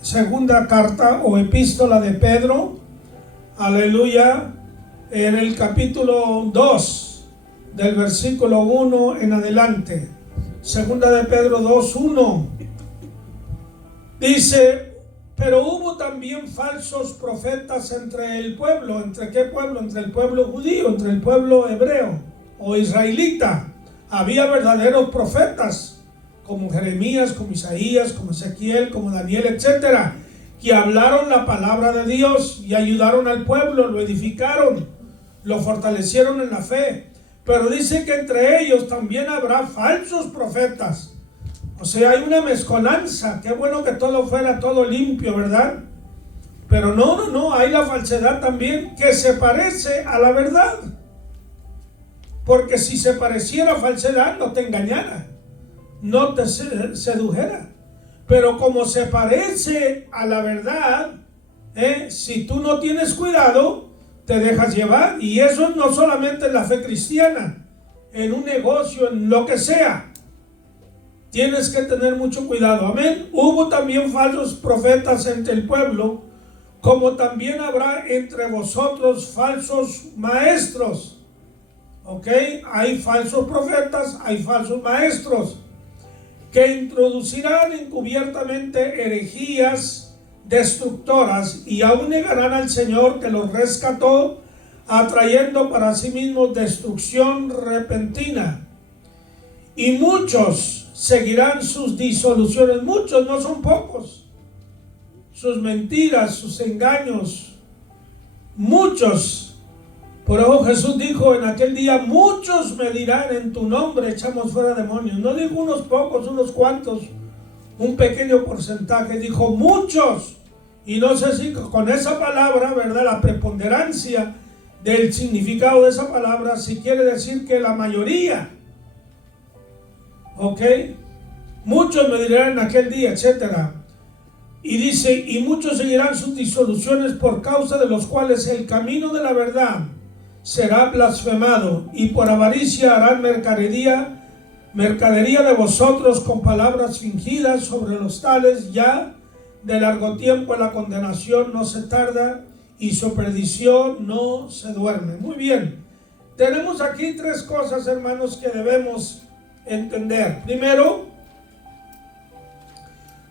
segunda carta o epístola de Pedro, aleluya, en el capítulo 2, del versículo 1 en adelante. Segunda de Pedro 2:1 dice: pero hubo también falsos profetas entre el pueblo. ¿Entre qué pueblo? Entre el pueblo judío, entre el pueblo hebreo o israelita. Había verdaderos profetas, como Jeremías, como Isaías, como Ezequiel, como Daniel, etcétera, que hablaron la palabra de Dios y ayudaron al pueblo, lo edificaron, lo fortalecieron en la fe. Pero dice que entre ellos también habrá falsos profetas. O sea, hay una mezcolanza. Qué bueno que todo fuera todo limpio, ¿verdad? Pero no, hay la falsedad también que se parece a la verdad. Porque si se pareciera a falsedad, no te engañara, no te sedujera. Pero como se parece a la verdad, si tú no tienes cuidado, te dejas llevar. Y eso no solamente en la fe cristiana, en un negocio, en lo que sea. Tienes que tener mucho cuidado. Amén. Hubo también falsos profetas entre el pueblo, como también habrá entre vosotros falsos maestros. Ok, hay falsos profetas, hay falsos maestros, que introducirán encubiertamente herejías destructoras y aún negarán al Señor que los rescató, atrayendo para sí mismos destrucción repentina. Y muchos seguirán sus disoluciones. Muchos, no son pocos. Sus mentiras, sus engaños. Muchos. Por eso Jesús dijo en aquel día: muchos me dirán en tu nombre, echamos fuera demonios. No dijo unos pocos, unos cuantos, un pequeño porcentaje. Dijo muchos. Y no sé si con esa palabra, ¿verdad?, la preponderancia del significado de esa palabra, si quiere decir que la mayoría. Ok, muchos me dirán en aquel día, etcétera. Y dice: y muchos seguirán sus disoluciones, por causa de los cuales el camino de la verdad será blasfemado, y por avaricia harán mercadería de vosotros con palabras fingidas. Sobre los tales ya de largo tiempo la condenación no se tarda, y su perdición no se duerme. Muy bien, tenemos aquí tres cosas, hermanos, que debemos entender. Primero,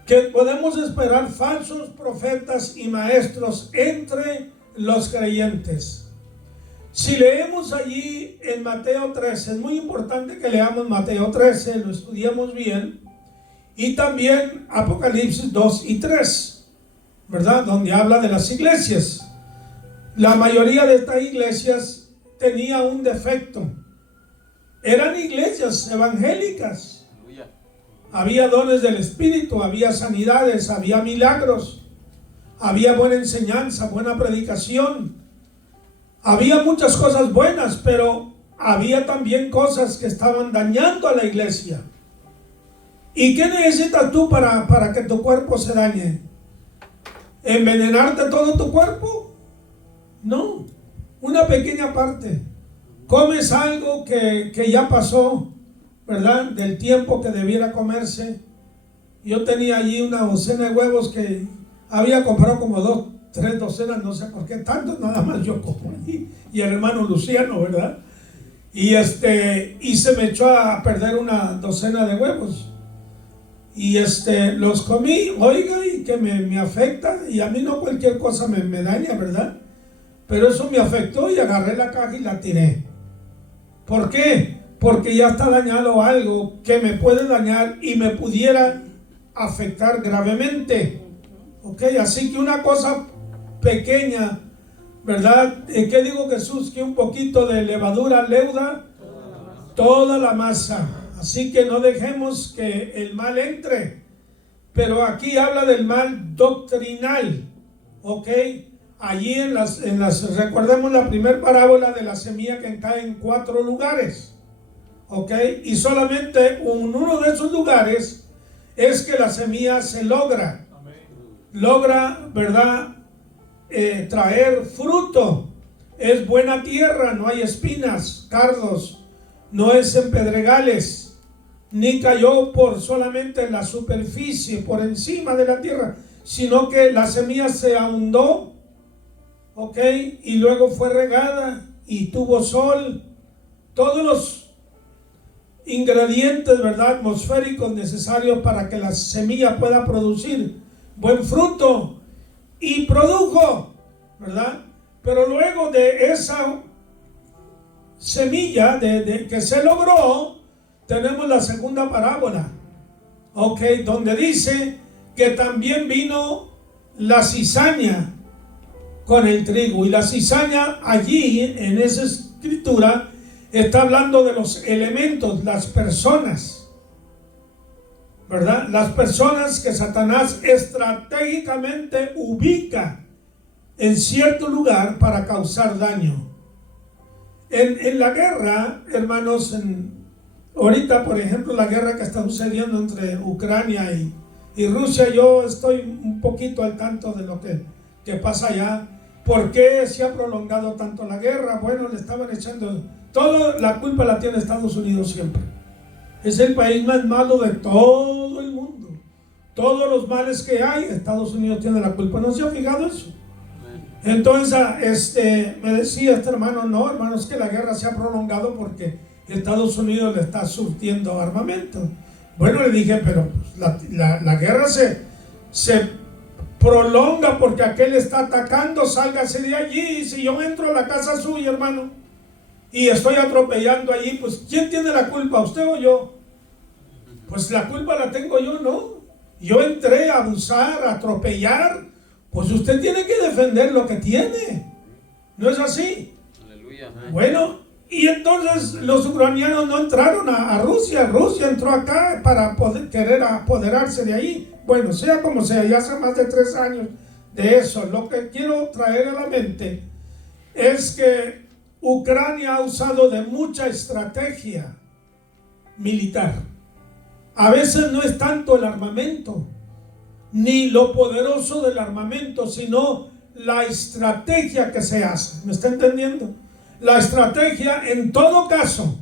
que podemos esperar falsos profetas y maestros entre los creyentes. Si leemos allí en Mateo 13, es muy importante que leamos Mateo 13, lo estudiemos bien, y también Apocalipsis 2 y 3, ¿verdad?, donde habla de las iglesias. La mayoría de estas iglesias tenía un defecto. Eran iglesias evangélicas. Había dones del Espíritu, había sanidades, había milagros, había buena enseñanza, buena predicación. Había muchas cosas buenas, pero había también cosas que estaban dañando a la iglesia. ¿Y qué necesitas tú para que tu cuerpo se dañe? ¿Envenenarte todo tu cuerpo? No, una pequeña parte. Comes algo que ya pasó, ¿verdad?, del tiempo que debiera comerse. Yo tenía allí una docena de huevos que había comprado como 3 docenas, no sé por qué tantos, nada más yo como allí, y el hermano Luciano, ¿verdad? Y se me echó a perder una docena de huevos. Y los comí, oiga, y que me afecta, y a mí no cualquier cosa me daña, ¿verdad? Pero eso me afectó y agarré la caja y la tiré. ¿Por qué? Porque ya está dañado algo que me puede dañar y me pudiera afectar gravemente. Ok, así que una cosa pequeña, ¿verdad? ¿Qué digo Jesús? Que un poquito de levadura leuda toda la masa. Así que no dejemos que el mal entre. Pero aquí habla del mal doctrinal. Ok, allí recordemos la primera parábola de la semilla que cae en 4 lugares. Ok, y solamente uno de esos lugares es que la semilla se logra, ¿verdad?, traer fruto. Es buena tierra, no hay espinas, cardos, no es en pedregales. ni cayó por solamente la superficie, por encima de la tierra, sino que la semilla se ahondó, ¿ok? Y luego fue regada y tuvo sol, todos los ingredientes, ¿verdad?, atmosféricos necesarios para que la semilla pueda producir buen fruto, y produjo, ¿verdad? Pero luego de esa semilla que se logró, tenemos la segunda parábola, ¿ok?, donde dice que también vino la cizaña con el trigo. Y la cizaña allí, en esa escritura, está hablando de los elementos, las personas, ¿verdad? Las personas que Satanás estratégicamente ubica en cierto lugar para causar daño. En la guerra, hermanos, ahorita, por ejemplo, la guerra que está sucediendo entre Ucrania y Rusia, yo estoy un poquito al tanto de lo que pasa allá. ¿Por qué se ha prolongado tanto la guerra? Bueno, le estaban echando, toda la culpa la tiene Estados Unidos siempre. Es el país más malo de todo el mundo. Todos los males que hay, Estados Unidos tiene la culpa. ¿No se ha fijado eso? Entonces, me decía este hermano, no, hermano, es que la guerra se ha prolongado porque Estados Unidos le está surtiendo armamento. Bueno, le dije, pero la guerra se prolonga porque aquel está atacando, sálgase de allí. Y si yo entro a la casa suya, hermano, y estoy atropellando allí, pues ¿quién tiene la culpa, usted o yo? Pues la culpa la tengo yo, ¿no? Yo entré a abusar, a atropellar, pues usted tiene que defender lo que tiene. ¿No es así? Aleluya. Bueno, y entonces los ucranianos no entraron a Rusia. Rusia entró acá para querer apoderarse de ahí. Bueno, sea como sea, ya hace más de 3 años de eso. Lo que quiero traer a la mente es que Ucrania ha usado de mucha estrategia militar. A veces no es tanto el armamento, ni lo poderoso del armamento, sino la estrategia que se hace. ¿Me está entendiendo? La estrategia, en todo caso,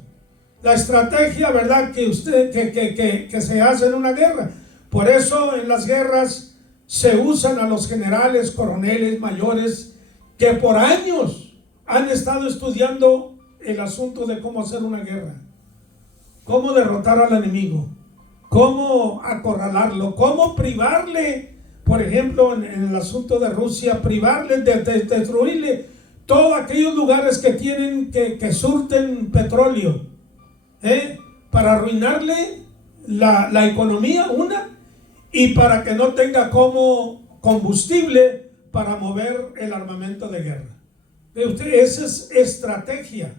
la estrategia, ¿verdad?, que se hace en una guerra. Por eso en las guerras se usan a los generales, coroneles, mayores, que por años han estado estudiando el asunto de cómo hacer una guerra, cómo derrotar al enemigo, cómo acorralarlo, cómo privarle, por ejemplo, en el asunto de Rusia, privarle de destruirle todos aquellos lugares que tienen, que surten petróleo, para arruinarle la economía, y para que no tenga como combustible para mover el armamento de guerra. Esa es estrategia.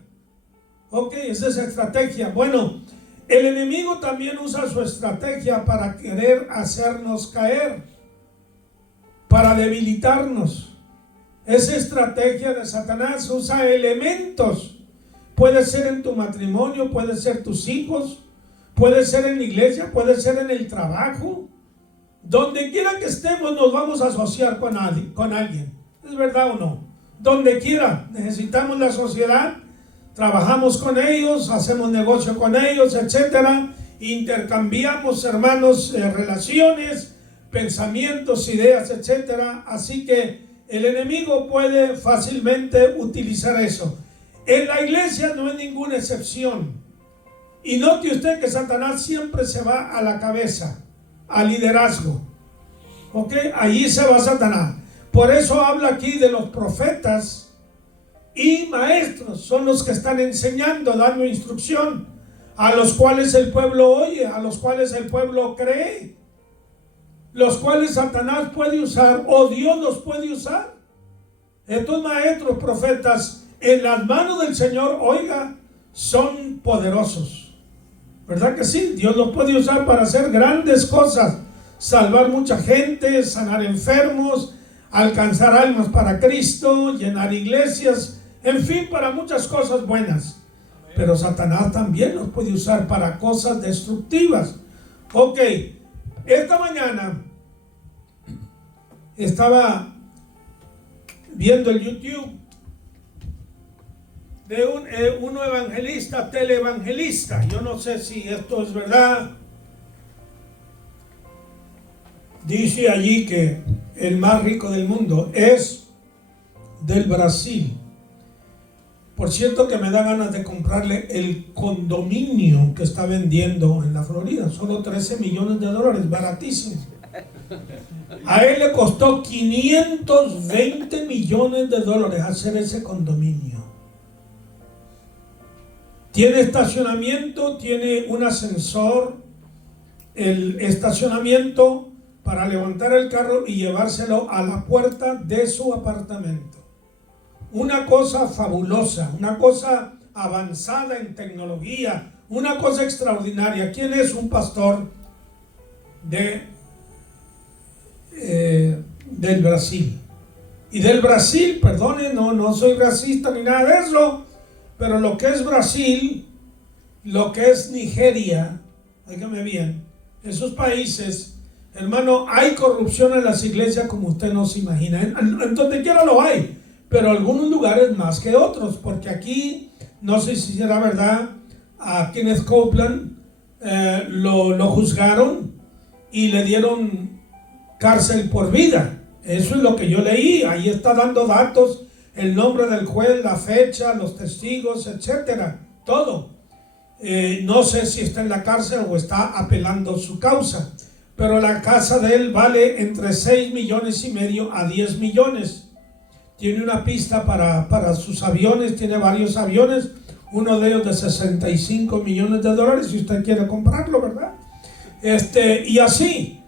Ok, esa es estrategia. Bueno, el enemigo también usa su estrategia para querer hacernos caer, para debilitarnos. Esa estrategia de Satanás usa elementos. Puede ser en tu matrimonio, puede ser tus hijos, puede ser en la iglesia, puede ser en el trabajo. Donde quiera que estemos nos vamos a asociar con alguien. ¿Es verdad o no? Donde quiera necesitamos la sociedad, trabajamos con ellos, hacemos negocio con ellos, etcétera. Intercambiamos, hermanos, relaciones, pensamientos, ideas, etcétera. Así que el enemigo puede fácilmente utilizar eso. En la iglesia no hay ninguna excepción. Y note usted que Satanás siempre se va a la cabeza, al liderazgo. ¿Ok? Allí se va Satanás. Por eso habla aquí de los profetas y maestros. Son los que están enseñando, dando instrucción, a los cuales el pueblo oye, a los cuales el pueblo cree, los cuales Satanás puede usar o Dios los puede usar. Estos maestros, profetas, en las manos del Señor, oiga, son poderosos. ¿Verdad que sí? Dios los puede usar para hacer grandes cosas, salvar mucha gente, sanar enfermos, alcanzar almas para Cristo, llenar iglesias, en fin, para muchas cosas buenas. Pero Satanás también los puede usar para cosas destructivas. Ok, esta mañana estaba viendo el YouTube de un evangelista, televangelista. Yo no sé si esto es verdad. Dice allí que el más rico del mundo es del Brasil. Por cierto que me da ganas de comprarle el condominio que está vendiendo en la Florida. Solo $13 millones, baratísimo. A él le costó $520 millones hacer ese condominio. Tiene estacionamiento, tiene un ascensor, el estacionamiento para levantar el carro y llevárselo a la puerta de su apartamento. Una cosa fabulosa, una cosa avanzada en tecnología, una cosa extraordinaria. ¿Quién es un pastor del Brasil? Y del Brasil, perdone, no soy racista ni nada de eso, pero lo que es Brasil, lo que es Nigeria, óigame bien, esos países, hermano, hay corrupción en las iglesias como usted no se imagina. En donde quiera lo hay, pero algunos lugares más que otros, porque aquí, no sé si será verdad, a Kenneth Copeland lo juzgaron y le dieron cárcel por vida. Eso es lo que yo leí. Ahí está dando datos, el nombre del juez, la fecha, los testigos, etcétera, todo. No sé si está en la cárcel o está apelando su causa, pero la casa de él vale entre 6,5 millones a 10 millones. Tiene una pista para sus aviones, tiene varios aviones, uno de ellos de $65 millones, si usted quiere comprarlo, ¿verdad? Y así.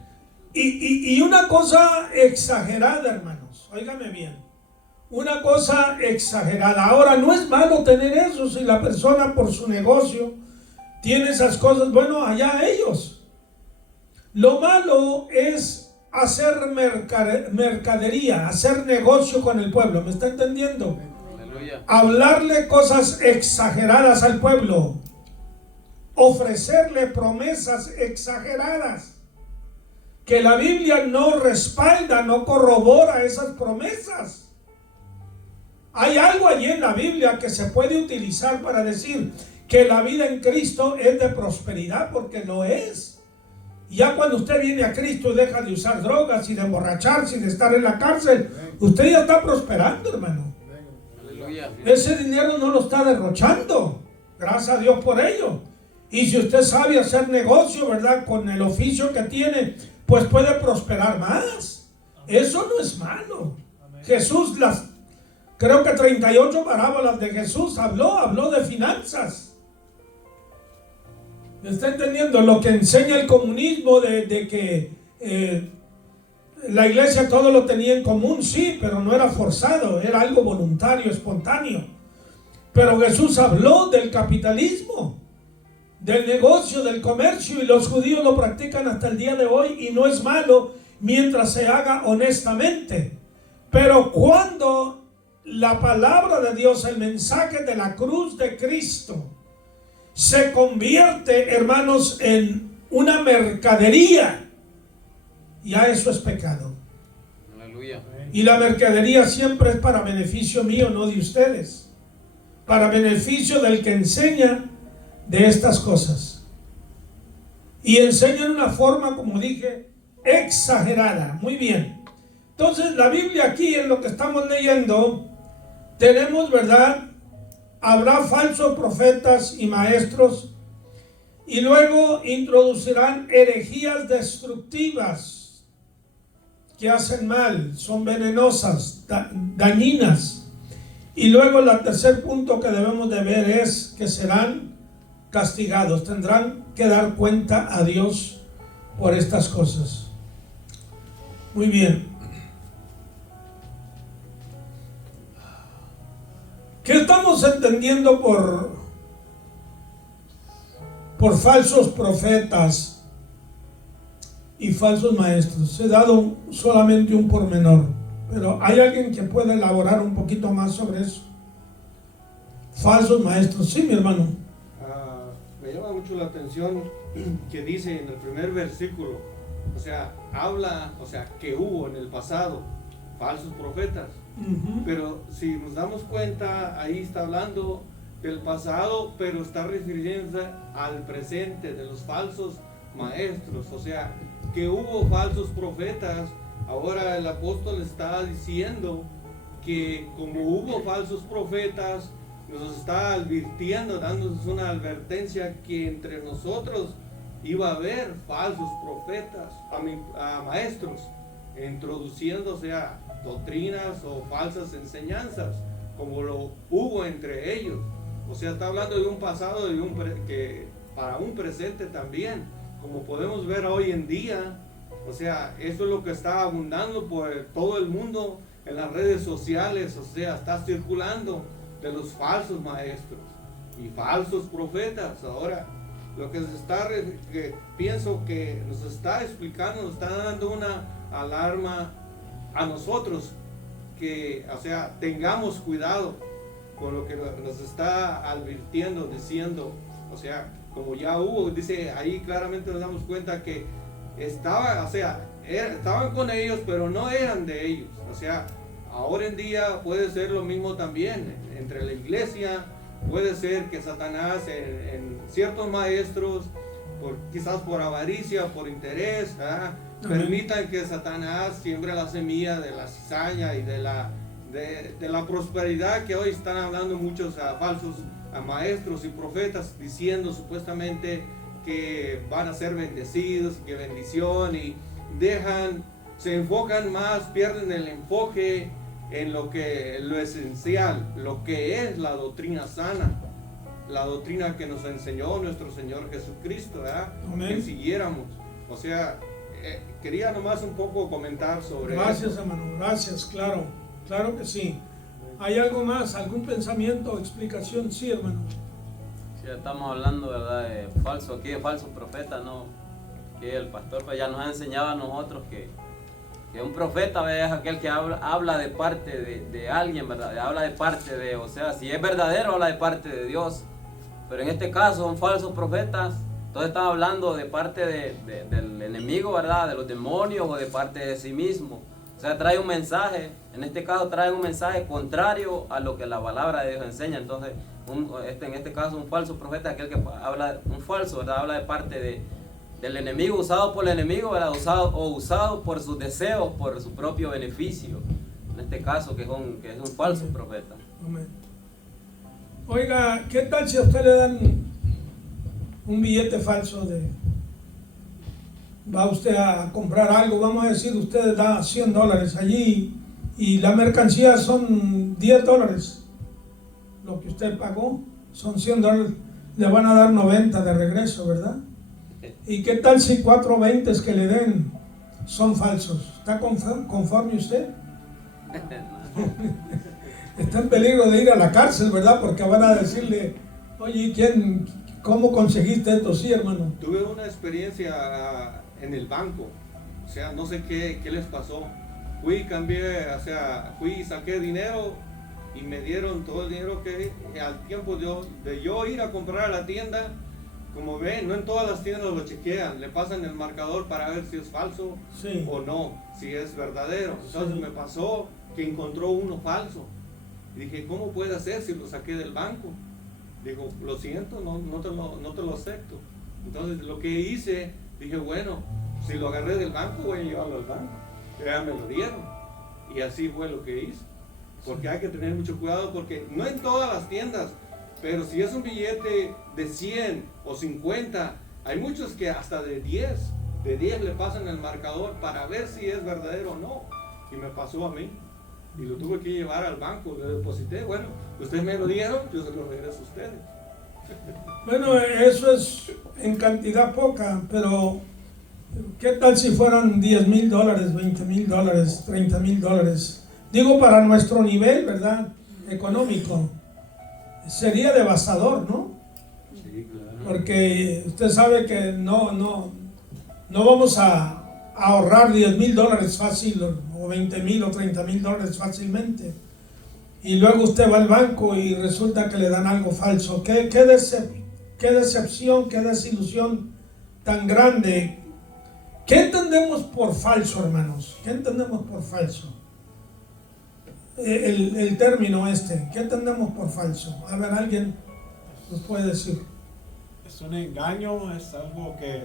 Y una cosa exagerada, hermanos, óigame bien, una cosa exagerada. Ahora, no es malo tener eso si la persona por su negocio tiene esas cosas, bueno, allá ellos. Lo malo es hacer mercadería, hacer negocio con el pueblo. ¿Me está entendiendo? Aleluya. Hablarle cosas exageradas al pueblo, ofrecerle promesas exageradas que la Biblia no respalda, no corrobora esas promesas. Hay algo allí en la Biblia que se puede utilizar para decir que la vida en Cristo es de prosperidad, porque lo es. Ya cuando usted viene a Cristo y deja de usar drogas y de emborracharse y de estar en la cárcel, usted ya está prosperando, hermano. Aleluya. Ese dinero no lo está derrochando. Gracias a Dios por ello. Y si usted sabe hacer negocio, ¿verdad? Con el oficio que tiene, pues puede prosperar más. Eso no es malo. Jesús, creo que 38 parábolas de Jesús habló de finanzas. ¿Me está entendiendo? Lo que enseña el comunismo de que la iglesia todo lo tenía en común, sí, pero no era forzado, era algo voluntario, espontáneo. Pero Jesús habló del capitalismo, del negocio, del comercio, y los judíos lo practican hasta el día de hoy, y no es malo mientras se haga honestamente. Pero cuando la palabra de Dios, el mensaje de la cruz de Cristo, se convierte, hermanos, en una mercadería, ya eso es pecado. Aleluya. Y la mercadería siempre es para beneficio mío, no de ustedes, para beneficio del que enseña de estas cosas, y enseña en una forma, como dije, exagerada. Muy bien. Entonces la Biblia aquí, en lo que estamos leyendo, tenemos, ¿verdad? Habrá falsos profetas y maestros, y luego introducirán herejías destructivas que hacen mal, son venenosas, dañinas. Y luego el tercer punto que debemos de ver es que serán castigados, tendrán que dar cuenta a Dios por estas cosas. Muy bien. ¿Qué estamos entendiendo por falsos profetas y falsos maestros? He dado solamente un pormenor, pero ¿hay alguien que pueda elaborar un poquito más sobre eso? Falsos maestros. Sí, mi hermano. Me llama mucho la atención que dice en el primer versículo, o sea, habla, o sea, que hubo en el pasado falsos profetas. Pero si nos damos cuenta, ahí está hablando del pasado, pero está refiriéndose al presente de los falsos maestros. O sea, que hubo falsos profetas. Ahora el apóstol está diciendo que como hubo falsos profetas, nos está advirtiendo, dándonos una advertencia que entre nosotros iba a haber falsos profetas, a maestros, introduciéndose a doctrinas o falsas enseñanzas, como lo hubo entre ellos. O sea, está hablando de un pasado que para un presente también, como podemos ver hoy en día. O sea, eso es lo que está abundando por todo el mundo en las redes sociales. O sea, está circulando de los falsos maestros y falsos profetas. Ahora, lo que pienso que nos está explicando, nos está dando una alarma a nosotros, que, o sea, tengamos cuidado con lo que nos está advirtiendo, diciendo. O sea, como ya hubo, dice ahí claramente, nos damos cuenta que estaban con ellos, pero no eran de ellos. O sea, ahora en día puede ser lo mismo también entre la iglesia. Puede ser que Satanás en ciertos maestros, quizás por avaricia, por interés, permitan que Satanás siembre la semilla de la cizaña y de la prosperidad, que hoy están hablando muchos falsos maestros y profetas, diciendo supuestamente que van a ser bendecidos, que bendición, y se enfocan más, pierden el enfoque en lo esencial, lo que es la doctrina sana, la doctrina que nos enseñó nuestro Señor Jesucristo, ¿verdad? Que siguiéramos. O sea, quería nomás un poco comentar sobre Gracias, eso. hermano, gracias, claro que sí. ¿Hay algo más, algún pensamiento o explicación? Sí, hermano. Sí, estamos hablando, ¿verdad?, de falso profeta, ¿no? Que el pastor pues ya nos ha enseñado a nosotros que un profeta es aquel que habla de parte de alguien, ¿verdad? Habla de parte de, o sea, si es verdadero, habla de parte de Dios. Pero en este caso son falsos profetas. Entonces están hablando de parte del enemigo, ¿verdad? De los demonios, o de parte de sí mismo. O sea, trae un mensaje, en este caso trae un mensaje contrario a lo que la palabra de Dios enseña. Entonces, en este caso un falso profeta es aquel que habla, un falso, ¿verdad? Habla de parte del enemigo, usado por el enemigo, ¿verdad? Usado por sus deseos, por su propio beneficio. En este caso, que es un falso profeta. Amén. Oiga, ¿qué tal si a usted le dan un billete falso va usted a comprar algo? Vamos a decir, usted da $100 allí y la mercancía son $10. Lo que usted pagó son $100, le van a dar 90 de regreso, ¿verdad? ¿Y qué tal si 4 20 que le den son falsos? ¿Está conforme usted? Está en peligro de ir a la cárcel, ¿verdad? Porque van a decirle, oye, ¿cómo conseguiste esto? Sí, hermano. Tuve una experiencia en el banco. O sea, no sé qué les pasó. Fui y saqué dinero y me dieron todo el dinero que al tiempo de yo ir a comprar a la tienda. Como ven, no en todas las tiendas lo chequean, le pasan el marcador para ver si es falso o no, si es verdadero. Entonces me pasó que encontró uno falso. Y dije, ¿cómo puede ser si lo saqué del banco? Digo, lo siento, no te lo acepto. Entonces lo que hice, dije, bueno, si lo agarré del banco, voy a llevarlo al banco. Ya me lo dieron. Y así fue lo que hice. Porque hay que tener mucho cuidado, porque no en todas las tiendas, pero si es un billete de 100 o 50, hay muchos que hasta de 10 le pasan el marcador para ver si es verdadero o no. Y me pasó a mí. Y lo tuve que llevar al banco, lo deposité. Bueno, ustedes me lo dieron, yo se lo regreso a ustedes. Bueno, eso es en cantidad poca, pero ¿qué tal si fueran $10,000, $20,000, $30,000? Digo, para nuestro nivel, ¿verdad? Económico. Sería devastador, ¿no? Sí, claro. Porque usted sabe que no vamos a ahorrar $10,000 fácil, o $20,000 o $30,000 fácilmente. Y luego usted va al banco y resulta que le dan algo falso. Qué decepción, qué desilusión tan grande. ¿Qué entendemos por falso, hermanos? ¿Qué entendemos por falso? El término ¿qué entendemos por falso? A ver, alguien ¿Nos puede decir? Es un engaño, es algo que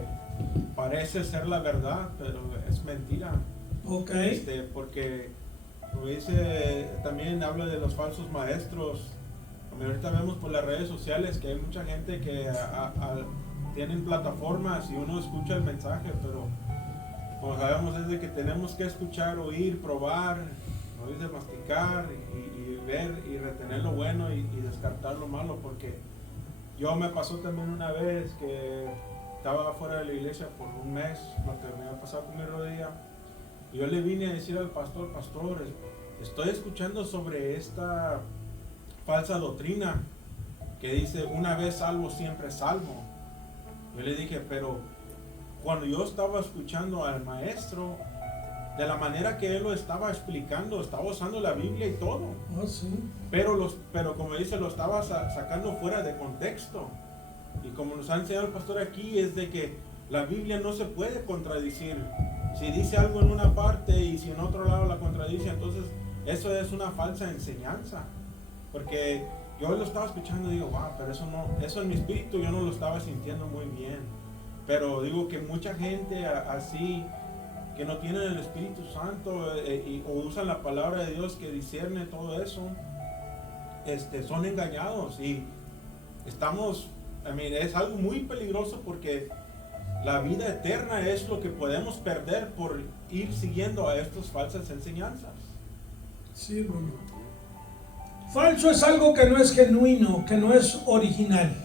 parece ser la verdad, pero es mentira. Ok. Porque, como dice, también habla de los falsos maestros. Como ahorita vemos por las redes sociales que hay mucha gente que tienen plataformas y uno escucha el mensaje, pero como sabemos es de que tenemos que escuchar, oír, probar, no dice masticar y ver y retener lo bueno y descartar lo malo, porque yo me pasó también una vez que estaba fuera de la iglesia por un mes, lo que me había pasado con mi rodilla, y yo le vine a decir al pastor, estoy escuchando sobre esta falsa doctrina que dice una vez salvo, siempre salvo. Yo le dije, pero cuando yo estaba escuchando al maestro, de la manera que él lo estaba explicando, estaba usando la Biblia y todo. Oh, sí. Pero como dice, lo estaba sacando fuera de contexto. Y como nos ha enseñado el pastor aquí, es de que la Biblia no se puede contradecir. Si dice algo en una parte y si en otro lado la contradice, entonces eso es una falsa enseñanza. Porque yo lo estaba escuchando y digo, wow, pero eso en mi espíritu yo no lo estaba sintiendo muy bien. Pero digo que mucha gente así, que no tienen el Espíritu Santo o usan la palabra de Dios que discierne todo eso, son engañados y es algo muy peligroso, porque la vida eterna es lo que podemos perder por ir siguiendo a estas falsas enseñanzas. Sí, hermano. Falso es algo que no es genuino, que no es original,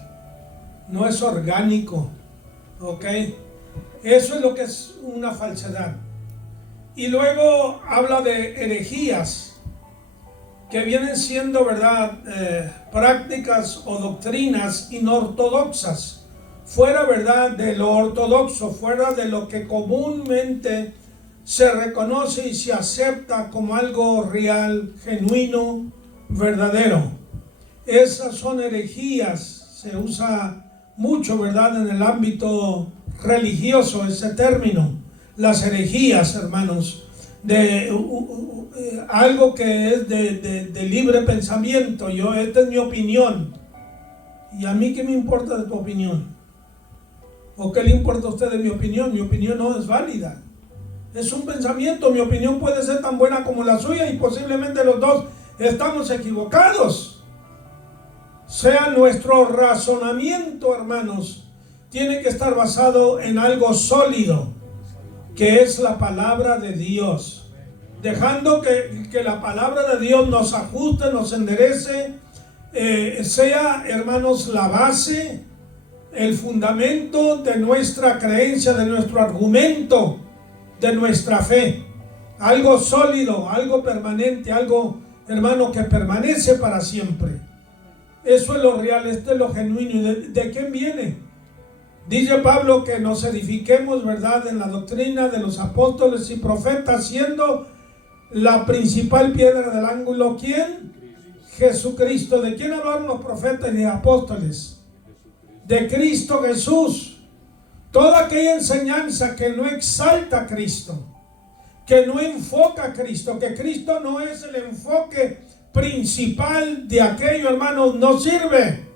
no es orgánico, ¿ok? Eso es lo que es una falsedad. Y luego habla de herejías, que vienen siendo, ¿verdad?, prácticas o doctrinas inortodoxas, fuera, ¿verdad?, de lo ortodoxo, fuera de lo que comúnmente se reconoce y se acepta como algo real, genuino, verdadero. Esas son herejías, se usa mucho, ¿verdad?, en el ámbito religioso ese término, las herejías, hermanos, de algo que es de libre pensamiento. Esta es mi opinión, y a mí qué me importa de tu opinión, o qué le importa a usted de mi opinión no es válida, es un pensamiento. Mi opinión puede ser tan buena como la suya y posiblemente los dos estamos equivocados. Sea nuestro razonamiento, hermanos, tiene que estar basado en algo sólido, que es la palabra de Dios, dejando que la palabra de Dios nos ajuste, nos enderece, sea, hermanos, la base, el fundamento de nuestra creencia, de nuestro argumento, de nuestra fe. Algo sólido, algo permanente, algo, hermano, que permanece para siempre. Eso es lo real, esto es lo genuino. ¿Y de quién viene? Dice Pablo que nos edifiquemos, ¿verdad?, en la doctrina de los apóstoles y profetas, siendo la principal piedra del ángulo, ¿quién? Jesucristo. ¿De quién hablaron los profetas y apóstoles? De Cristo Jesús. Toda aquella enseñanza que no exalta a Cristo, que no enfoca a Cristo, que Cristo no es el enfoque principal de aquello, hermanos, no sirve.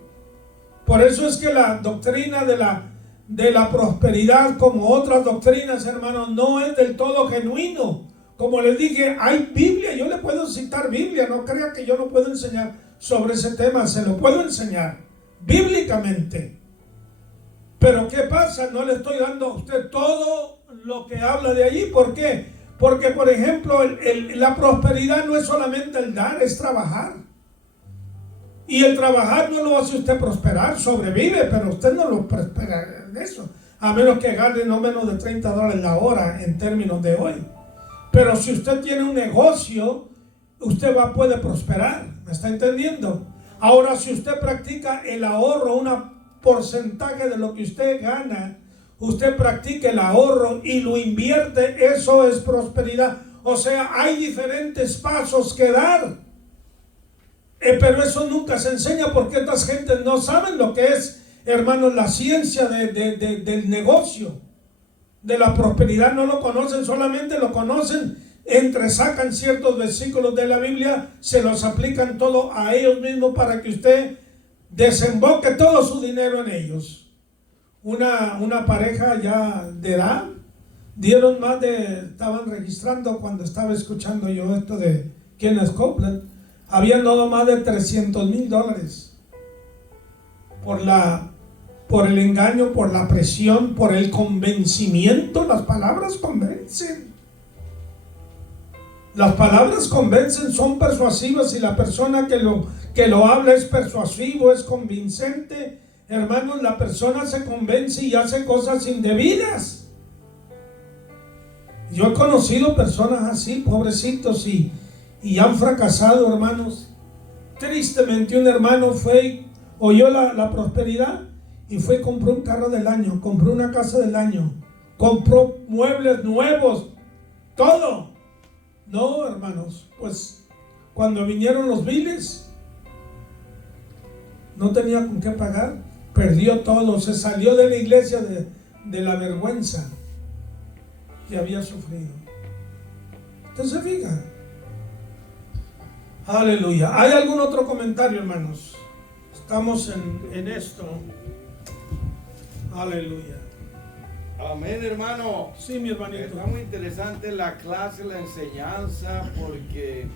Por eso es que la doctrina de la prosperidad, como otras doctrinas, hermanos, no es del todo genuino. Como les dije, hay Biblia, yo le puedo citar Biblia, no crea que yo no puedo enseñar sobre ese tema, se lo puedo enseñar bíblicamente. Pero ¿qué pasa? No le estoy dando a usted todo lo que habla de allí. ¿Por qué? Porque, por ejemplo, la prosperidad no es solamente el dar, es trabajar. Y el trabajar no lo hace usted prosperar, sobrevive, pero usted no lo prospera en eso, a menos que gane no menos de $30 la hora en términos de hoy. Pero si usted tiene un negocio, usted puede prosperar, ¿me está entendiendo? Ahora, si usted practica el ahorro, un porcentaje de lo que usted gana, usted practica el ahorro y lo invierte, eso es prosperidad. O sea, hay diferentes pasos que dar. Pero eso nunca se enseña, porque estas gentes no saben lo que es, hermanos, la ciencia del negocio, de la prosperidad. No lo conocen, solamente lo conocen, sacan ciertos versículos de la Biblia, se los aplican todo a ellos mismos para que usted desemboque todo su dinero en ellos. Una pareja ya de edad, dieron estaban registrando cuando estaba escuchando yo esto de Kenneth Copeland, habían dado más de $300,000 por el engaño, por la presión, por el convencimiento. Las palabras convencen. Las palabras convencen, son persuasivas, y la persona que lo habla es persuasivo, es convincente. Hermanos, la persona se convence y hace cosas indebidas. Yo he conocido personas así, pobrecitos, y han fracasado, hermanos. Tristemente, un hermano oyó la prosperidad y fue y compró un carro del año, compró una casa del año, compró muebles nuevos, todo. No, hermanos, pues cuando vinieron los biles, no tenía con qué pagar, perdió todo, se salió de la iglesia de la vergüenza que había sufrido. Entonces, fija. Aleluya. ¿Hay algún otro comentario, hermanos? Estamos en esto. Aleluya. Amén, hermano. Sí, mi hermanito. Está muy interesante la clase, la enseñanza, porque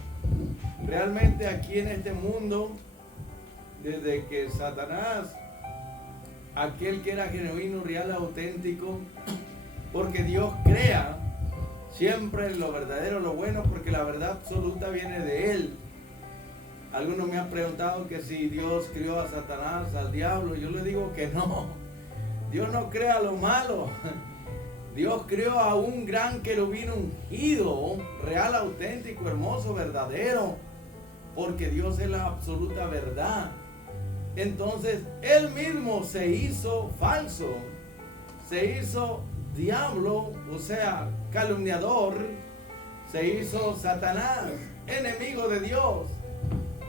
realmente aquí en este mundo, desde que Satanás, aquel que era genuino, real, auténtico, porque Dios crea siempre lo verdadero, lo bueno, porque la verdad absoluta viene de Él. Algunos me han preguntado que si Dios crió a Satanás, al diablo. Yo le digo que no. Dios no crea lo malo. Dios creó a un gran querubín ungido, real, auténtico, hermoso, verdadero, porque Dios es la absoluta verdad. Entonces, Él mismo se hizo falso, se hizo diablo, o sea, calumniador, se hizo Satanás, enemigo de Dios.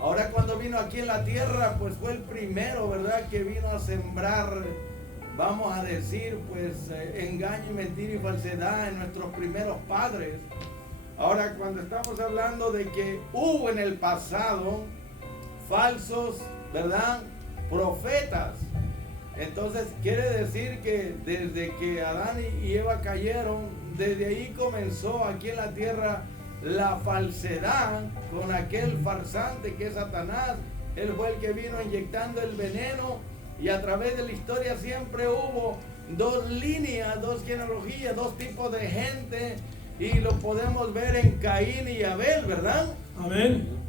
Ahora, cuando vino aquí en la tierra, pues fue el primero, ¿verdad?, que vino a sembrar, vamos a decir, pues engaño y mentira y falsedad en nuestros primeros padres. Ahora, cuando estamos hablando de que hubo en el pasado falsos, ¿verdad?, profetas, entonces quiere decir que desde que Adán y Eva cayeron, desde ahí comenzó aquí en la tierra la falsedad con aquel farsante que es Satanás. Él fue el que vino inyectando el veneno, y a través de la historia siempre hubo dos líneas, dos genealogías, dos tipos de gente, y lo podemos ver en Caín y Abel, ¿verdad? Amén.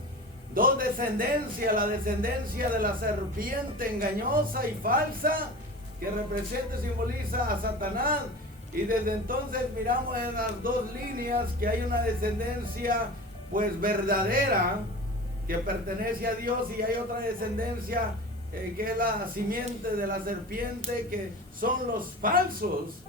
Dos descendencias, la descendencia de la serpiente engañosa y falsa, que representa y simboliza a Satanás. Y desde entonces miramos en las dos líneas que hay una descendencia pues verdadera, que pertenece a Dios, y hay otra descendencia que es la simiente de la serpiente, que son los falsos.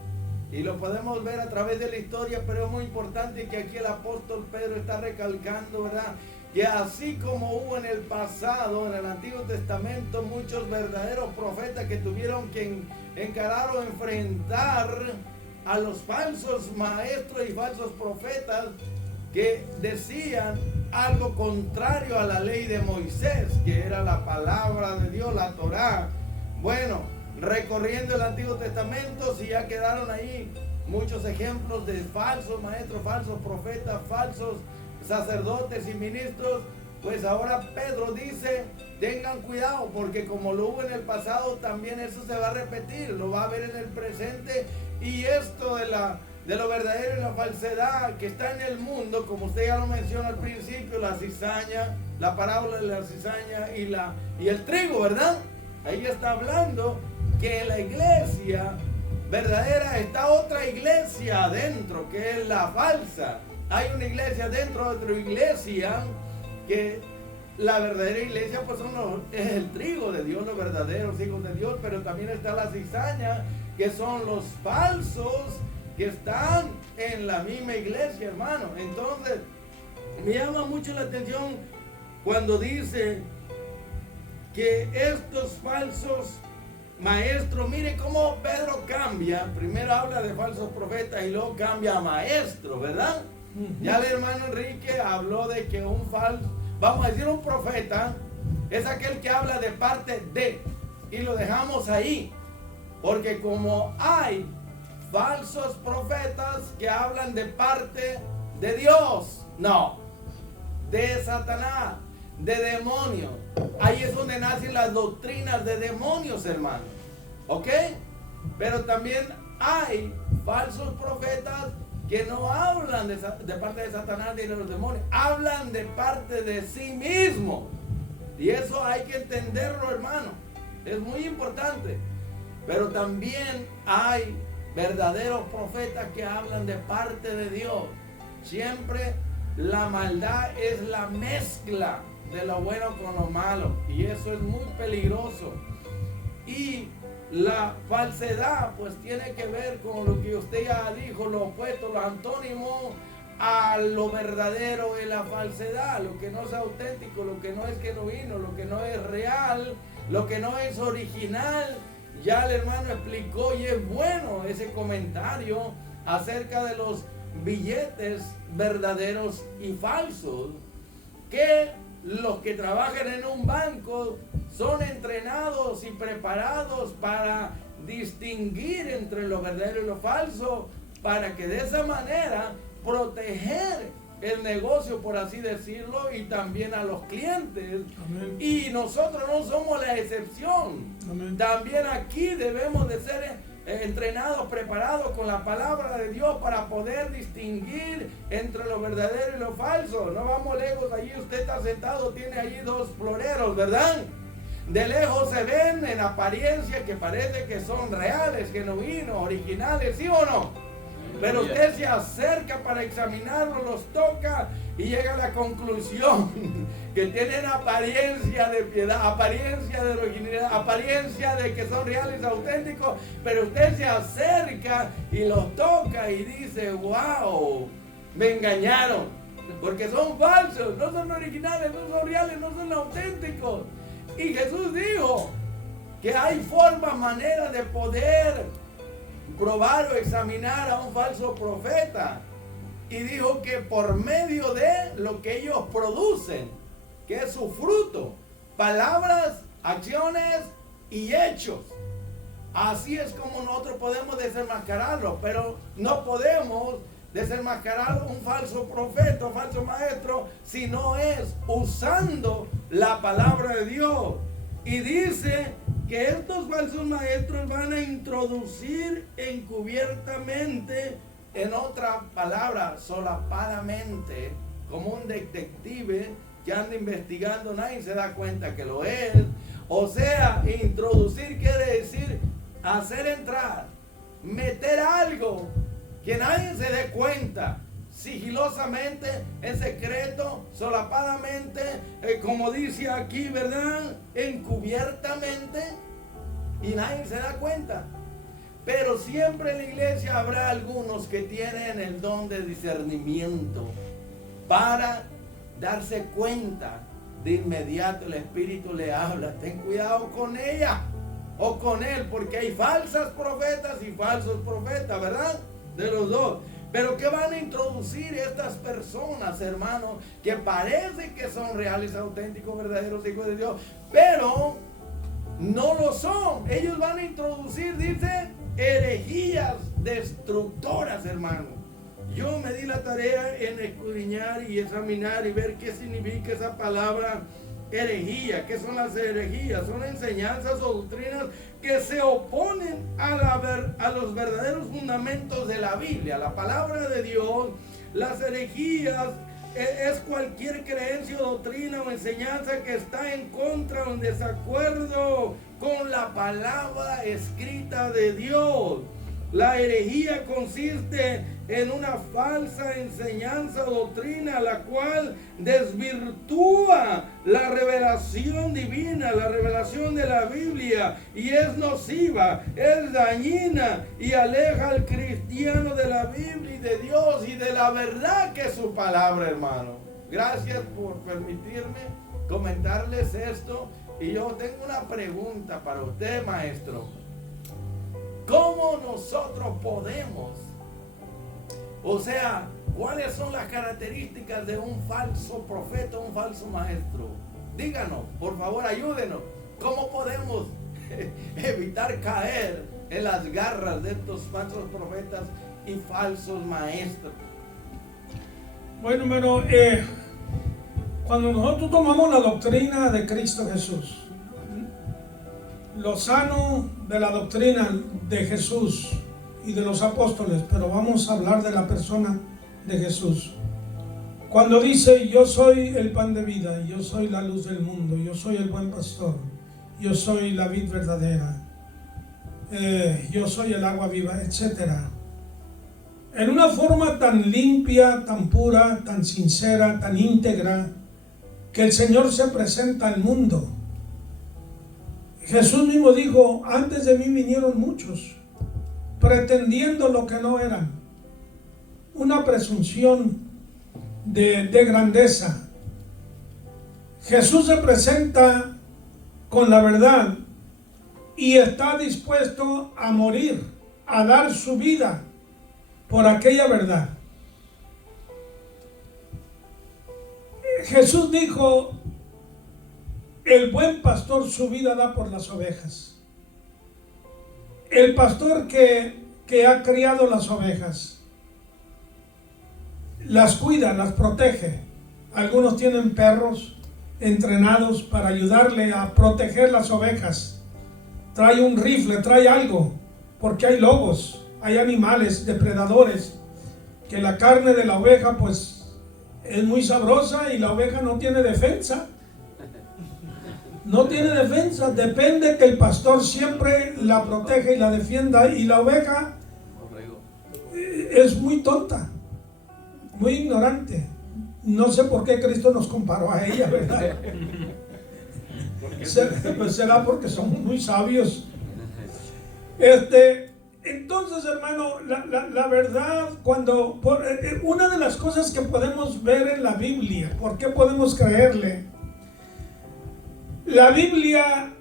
Y lo podemos ver a través de la historia, pero es muy importante que aquí el apóstol Pedro está recalcando, ¿verdad?, que así como hubo en el pasado, en el Antiguo Testamento, muchos verdaderos profetas que tuvieron que encarar o enfrentar a los falsos maestros y falsos profetas que decían algo contrario a la ley de Moisés, que era la palabra de Dios, la Torá. Bueno, recorriendo el Antiguo Testamento, si ya quedaron ahí muchos ejemplos de falsos maestros, falsos profetas, falsos sacerdotes y ministros, pues ahora Pedro dice, tengan cuidado, porque como lo hubo en el pasado, también eso se va a repetir, lo va a ver en el presente. Y esto de lo verdadero y la falsedad que está en el mundo, como usted ya lo mencionó al principio, la cizaña, la parábola de la cizaña y el trigo, ¿verdad? Ahí está hablando que en la iglesia verdadera está otra iglesia adentro, que es la falsa. Hay una iglesia dentro de otra iglesia, que la verdadera iglesia pues es el trigo de Dios, los verdaderos hijos de Dios, pero también está la cizaña, que son los falsos que están en la misma iglesia, hermano. Entonces, me llama mucho la atención cuando dice que estos falsos maestros, mire cómo Pedro cambia, primero habla de falsos profetas y luego cambia a maestros, ¿verdad? Ya el hermano Enrique habló de que un falso, vamos a decir un profeta, es aquel que habla de parte de, y lo dejamos ahí, porque como hay falsos profetas que hablan de parte de Dios, no, de Satanás, de demonios. Ahí es donde nacen las doctrinas de demonios, hermano. ¿Ok? Pero también hay falsos profetas que no hablan de parte de Satanás ni de los demonios, hablan de parte de sí mismo. Y eso hay que entenderlo, hermano. Es muy importante. Pero también hay verdaderos profetas que hablan de parte de Dios. Siempre la maldad es la mezcla de lo bueno con lo malo, y eso es muy peligroso. Y la falsedad pues tiene que ver con lo que usted ya dijo, lo opuesto, lo antónimo a lo verdadero es la falsedad, lo que no es auténtico, lo que no es genuino, lo que no es real, lo que no es original. Ya el hermano explicó, y es bueno ese comentario acerca de los billetes verdaderos y falsos, que los que trabajan en un banco son entrenados y preparados para distinguir entre lo verdadero y lo falso, para que de esa manera proteger el negocio, por así decirlo, y también a los clientes. Amén. Y nosotros no somos la excepción. Amén. También aquí debemos de ser entrenados, preparados con la palabra de Dios para poder distinguir entre lo verdadero y lo falso. No vamos lejos, allí usted está sentado, tiene allí dos floreros, ¿verdad? De lejos se ven en apariencia que parece que son reales, genuinos, originales, ¿sí o no? Pero usted se acerca para examinarlo, los toca y llega a la conclusión que tienen apariencia de piedad, apariencia de originalidad, apariencia de que son reales, auténticos, pero usted se acerca y los toca y dice, wow, me engañaron, porque son falsos, no son originales, no son reales, no son auténticos. Y Jesús dijo que hay formas, maneras de poder probar o examinar a un falso profeta, y dijo que por medio de lo que ellos producen, que es su fruto, palabras, acciones y hechos. Así es como nosotros podemos desenmascararlo, pero no podemos desenmascarar un falso profeta, un falso maestro, si no es usando la palabra de Dios. Y dice que estos falsos maestros van a introducir encubiertamente, en otra palabra, solapadamente, como un detective que anda investigando, nadie se da cuenta que lo es. O sea, introducir quiere decir hacer entrar, meter algo que nadie se dé cuenta, sigilosamente, en secreto, solapadamente, como dice aquí, ¿verdad? Encubiertamente, y nadie se da cuenta. Pero siempre en la iglesia habrá algunos que tienen el don de discernimiento para darse cuenta. De inmediato el Espíritu le habla, ten cuidado con ella o con él, porque hay falsas profetas y falsos profetas, ¿verdad? De los dos. Pero ¿qué van a introducir estas personas, hermanos? Que parece que son reales, auténticos, verdaderos hijos de Dios, pero no lo son. Ellos van a introducir, dice, herejías destructoras, hermano. Yo me di la tarea en escudriñar y examinar y ver qué significa esa palabra herejía. ¿Qué son las herejías? Son enseñanzas o doctrinas que se oponen a los verdaderos fundamentos de la Biblia, la palabra de Dios. Las herejías es cualquier creencia, doctrina o enseñanza que está en contra o en desacuerdo con la palabra escrita de Dios. La herejía consiste en una falsa enseñanza o doctrina, la cual desvirtúa la revelación divina, la revelación de la Biblia, y es nociva, es dañina y aleja al cristiano de la Biblia y de Dios y de la verdad que es su palabra, hermano. Gracias por permitirme comentarles esto, y yo tengo una pregunta para usted, maestro. ¿Cómo nosotros podemos, o sea, cuáles son las características de un falso profeta, un falso maestro? Díganos, por favor, ayúdenos. ¿Cómo podemos evitar caer en las garras de estos falsos profetas y falsos maestros? Bueno, hermano, cuando nosotros tomamos la doctrina de Cristo Jesús, lo sano de la doctrina de Jesús y de los apóstoles, pero vamos a hablar de la persona de Jesús. Cuando dice, yo soy el pan de vida, yo soy la luz del mundo, yo soy el buen pastor, yo soy la vid verdadera, yo soy el agua viva, etc. En una forma tan limpia, tan pura, tan sincera, tan íntegra, que el Señor se presenta al mundo. Jesús mismo dijo, antes de mí vinieron muchos, pretendiendo lo que no eran. Una presunción de grandeza. Jesús se presenta con la verdad y está dispuesto a morir, a dar su vida por aquella verdad. Jesús dijo, el buen pastor su vida da por las ovejas. El pastor que ha criado las ovejas, las cuida, las protege. Algunos tienen perros entrenados para ayudarle a proteger las ovejas. Trae un rifle, trae algo, porque hay lobos, hay animales, depredadores, que la carne de la oveja pues es muy sabrosa y la oveja no tiene defensa. No tiene defensa, depende que el pastor siempre la proteja y la defienda, y la oveja es muy tonta, muy ignorante. No sé por qué Cristo nos comparó a ella, ¿verdad? Pues será porque somos muy sabios. Entonces, hermano, la verdad, una de las cosas que podemos ver en la Biblia, ¿por qué podemos creerle? La Biblia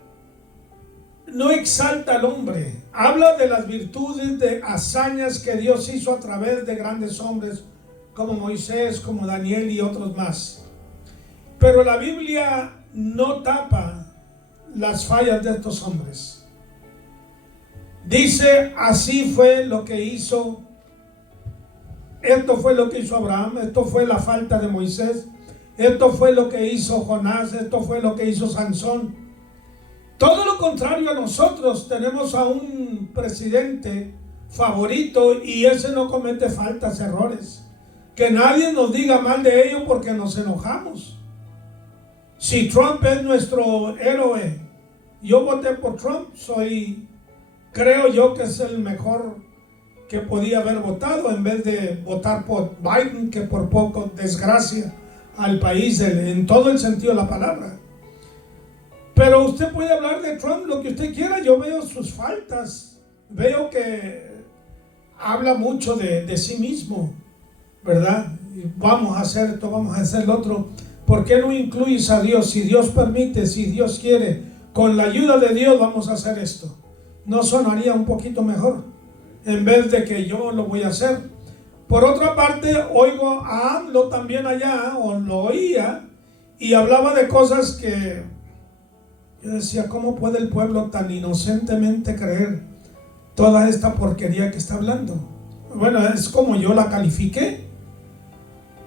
no exalta al hombre, habla de las virtudes, de hazañas que Dios hizo a través de grandes hombres como Moisés, como Daniel y otros más. Pero la Biblia no tapa las fallas de estos hombres. Dice, así fue lo que hizo, esto fue lo que hizo Abraham, esto fue la falta de Moisés, esto fue lo que hizo Jonás, esto fue lo que hizo Sansón. Todo lo contrario a nosotros, tenemos a un presidente favorito y ese no comete faltas, errores. Que nadie nos diga mal de ellos porque nos enojamos. Si Trump es nuestro héroe, yo voté por Trump, creo yo que es el mejor que podía haber votado, en vez de votar por Biden, que por poco desgracia al país en todo el sentido de la palabra. Pero usted puede hablar de Trump lo que usted quiera, yo veo sus faltas, veo que habla mucho de sí mismo, ¿verdad? Vamos a hacer esto, vamos a hacer lo otro. ¿Por qué no incluyes a Dios? Si Dios permite, si Dios quiere, con la ayuda de Dios vamos a hacer esto. ¿No sonaría un poquito mejor? En vez de que yo lo voy a hacer. Por otra parte, oigo a AMLO también allá, o lo oía, y hablaba de cosas que yo decía, ¿cómo puede el pueblo tan inocentemente creer toda esta porquería que está hablando? Bueno, es como yo la califiqué.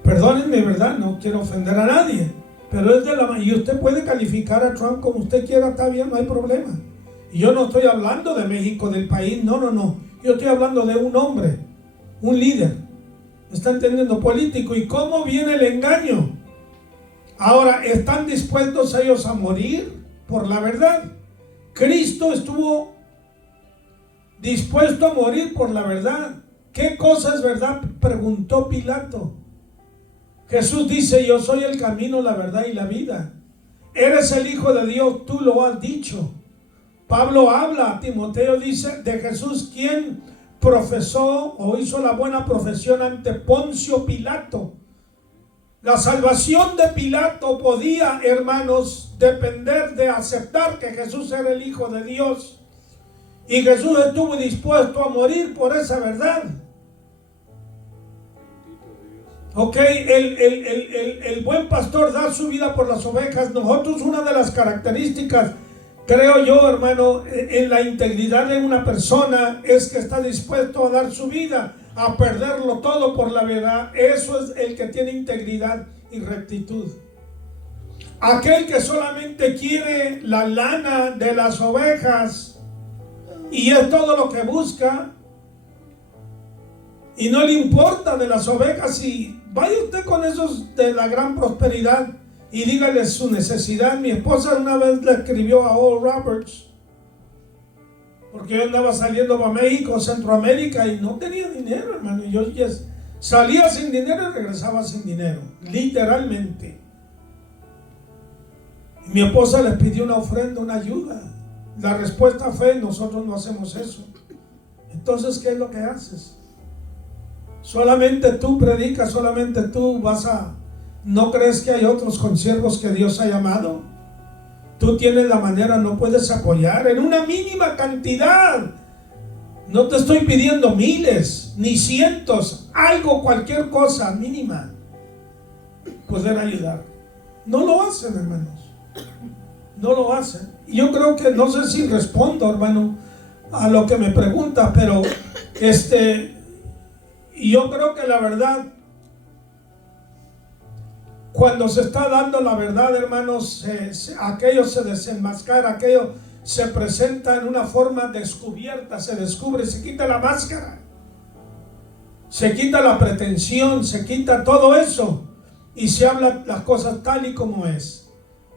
Perdónenme, ¿verdad? No quiero ofender a nadie, pero y usted puede calificar a Trump como usted quiera, está bien, no hay problema. Y yo no estoy hablando de México, del país, no. Yo estoy hablando de un hombre, un líder. ¿Está entendiendo? Político. ¿Y cómo viene el engaño? Ahora, ¿están dispuestos ellos a morir por la verdad? Cristo estuvo dispuesto a morir por la verdad. ¿Qué cosa es verdad?, preguntó Pilato. Jesús dice, yo soy el camino, la verdad y la vida. Eres el Hijo de Dios, tú lo has dicho. Pablo habla, Timoteo dice de Jesús, quien profesó o hizo la buena profesión ante Poncio Pilato. La salvación de Pilato podía, hermanos, depender de aceptar que Jesús era el Hijo de Dios. Y Jesús estuvo dispuesto a morir por esa verdad. Ok, el buen pastor da su vida por las ovejas. Nosotros, una de las características, creo yo, hermano, en la integridad de una persona es que está dispuesto a dar su vida, a perderlo todo por la verdad. Eso es el que tiene integridad y rectitud. Aquel que solamente quiere la lana de las ovejas y es todo lo que busca y no le importa de las ovejas, y vaya usted con esos de la gran prosperidad y dígale su necesidad. Mi esposa una vez le escribió a Oral Roberts, porque yo andaba saliendo para México, Centroamérica, y no tenía dinero, hermano. Yo salía sin dinero y regresaba sin dinero, literalmente. Y mi esposa les pidió una ofrenda, una ayuda. La respuesta fue: nosotros no hacemos eso. Entonces, ¿qué es lo que haces? Solamente tú predicas, solamente tú vas a... ¿No crees que hay otros consiervos que Dios ha llamado? Tú tienes la manera, no puedes apoyar en una mínima cantidad. No te estoy pidiendo miles, ni cientos, algo, cualquier cosa mínima, poder ayudar. No lo hacen, hermanos. No lo hacen. Y yo creo que, no sé si respondo, hermano, a lo que me preguntas, pero yo creo que la verdad, cuando se está dando la verdad, hermanos, aquello se desenmascara, aquello se presenta en una forma descubierta, se descubre, se quita la máscara, se quita la pretensión, se quita todo eso y se habla las cosas tal y como es.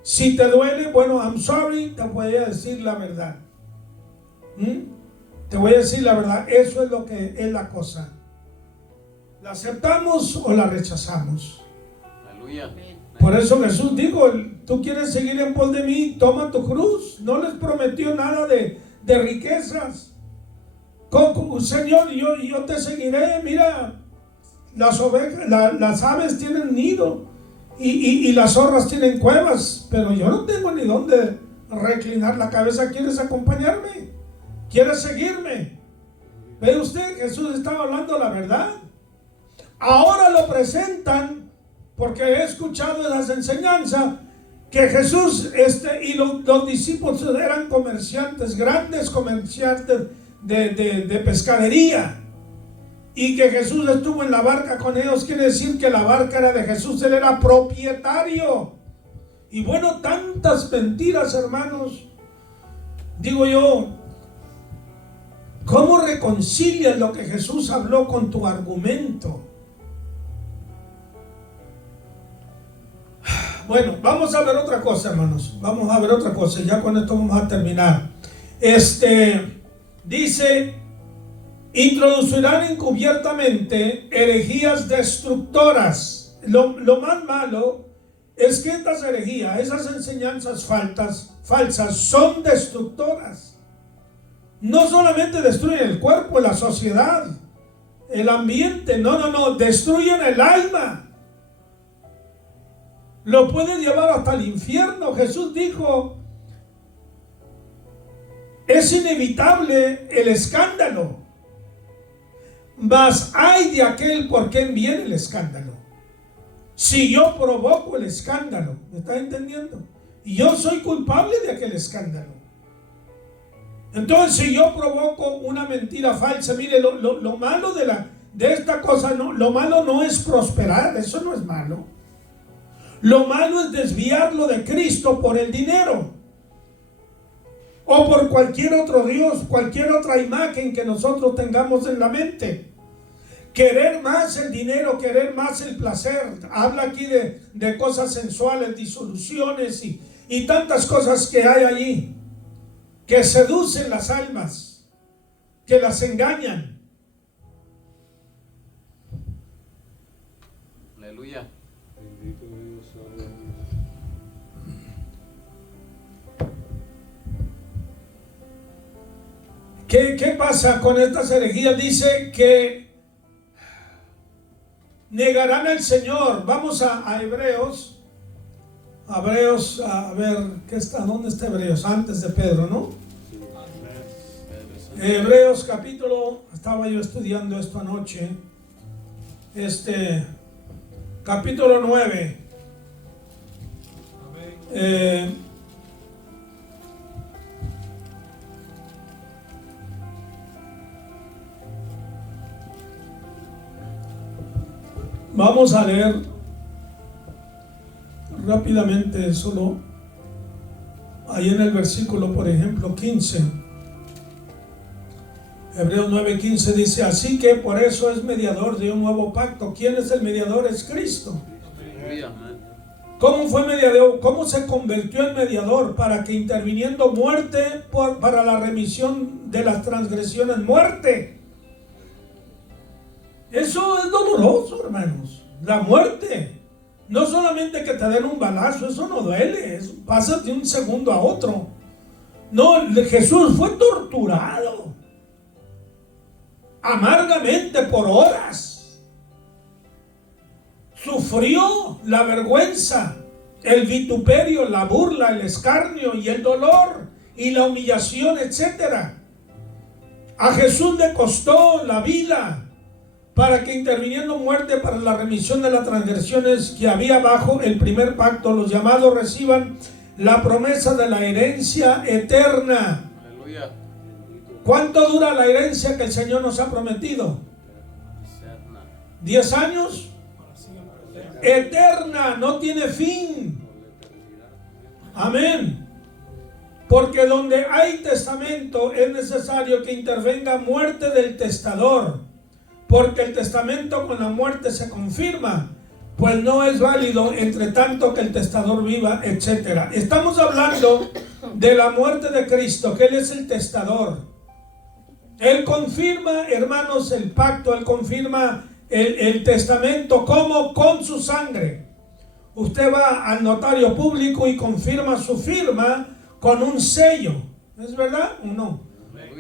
Si te duele, bueno, I'm sorry, te voy a decir la verdad. Te voy a decir la verdad, eso es lo que es la cosa. ¿La aceptamos o la rechazamos? Aleluya. Por eso Jesús dijo: tú quieres seguir en pos de mí, toma tu cruz. No les prometió nada de riquezas. Señor, yo te seguiré. Mira, las ovejas, las aves tienen nido y las zorras tienen cuevas, pero yo no tengo ni dónde reclinar la cabeza. ¿Quieres acompañarme? ¿Quieres seguirme? ¿Ve usted? Jesús estaba hablando la verdad. Ahora lo presentan, porque he escuchado esas enseñanzas, que Jesús y los discípulos eran comerciantes, grandes comerciantes de pescadería, y que Jesús estuvo en la barca con ellos. Quiere decir que la barca era de Jesús, él era propietario. Y bueno, tantas mentiras, hermanos. Digo yo, ¿cómo reconcilias lo que Jesús habló con tu argumento? Bueno, vamos a ver otra cosa, hermanos. Vamos a ver otra cosa. Ya con esto vamos a terminar. Dice: introducirán encubiertamente herejías destructoras. Lo más malo es que estas herejías, esas enseñanzas falsas, son destructoras. No solamente destruyen el cuerpo, la sociedad, el ambiente. No, destruyen el alma. Lo pueden llevar hasta el infierno. Jesús dijo: es inevitable el escándalo, mas ay de aquel por quien viene el escándalo. Si yo provoco el escándalo, ¿me está entendiendo? Y yo soy culpable de aquel escándalo. Entonces, si yo provoco una mentira falsa, mire, lo malo de esta cosa, lo malo no es prosperar, eso no es malo. Lo malo es desviarlo de Cristo por el dinero o por cualquier otro Dios, cualquier otra imagen que nosotros tengamos en la mente. Querer más el dinero, querer más el placer. Habla aquí de cosas sensuales, disoluciones y tantas cosas que hay allí, que seducen las almas, que las engañan. Aleluya. Bendito Dios, aleluya. ¿Qué pasa con estas herejías? Dice que negarán al Señor. Vamos a Hebreos. A ver, ¿dónde está Hebreos? Antes de Pedro, ¿no? Hebreos capítulo, estaba yo estudiando esto anoche. capítulo 9. Vamos a leer rápidamente, solo ahí en el versículo, por ejemplo, 15. Hebreos 9:15 dice: así que por eso es mediador de un nuevo pacto. ¿Quién es el mediador? Es Cristo. ¿Cómo fue mediador? ¿Cómo se convirtió en mediador? Para que interviniendo muerte para la remisión de las transgresiones, muerte. Eso es doloroso, hermanos. La muerte. No solamente que te den un balazo, eso no duele. Eso pasa de un segundo a otro. No, Jesús fue torturado amargamente por horas. Sufrió la vergüenza, el vituperio, la burla, el escarnio y el dolor y la humillación, etc. A Jesús le costó la vida para que interviniendo muerte para la remisión de las transgresiones que había bajo el primer pacto, los llamados reciban la promesa de la herencia eterna. Aleluya. ¿Cuánto dura la herencia que el Señor nos ha prometido? 10 años. Eterna, no tiene fin. Amén. Porque donde hay testamento es necesario que intervenga muerte del testador, porque el testamento con la muerte se confirma, pues no es válido entre tanto que el testador viva, etc. Estamos hablando de la muerte de Cristo, que Él es el testador. Él confirma, hermanos, el pacto. Él confirma el testamento. ¿Cómo? Con su sangre. Usted va al notario público y confirma su firma con un sello. ¿Es verdad o no?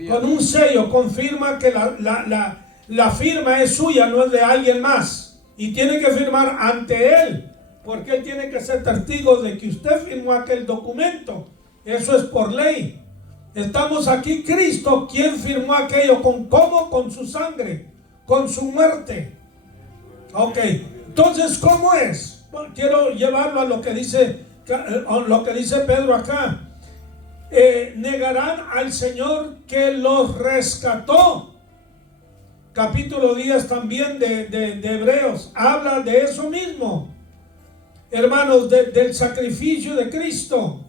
Con un sello confirma que la firma es suya, no es de alguien más. Y tiene que firmar ante él, porque él tiene que ser testigo de que usted firmó aquel documento. Eso es por ley. Estamos aquí, Cristo, quien firmó aquello. ¿Cómo? Con su sangre, con su muerte. Ok, entonces, ¿cómo es? Bueno, quiero llevarlo a lo que dice Pedro acá. Negarán al Señor que los rescató. Capítulo 10 también de Hebreos habla de eso mismo, hermanos, del sacrificio de Cristo.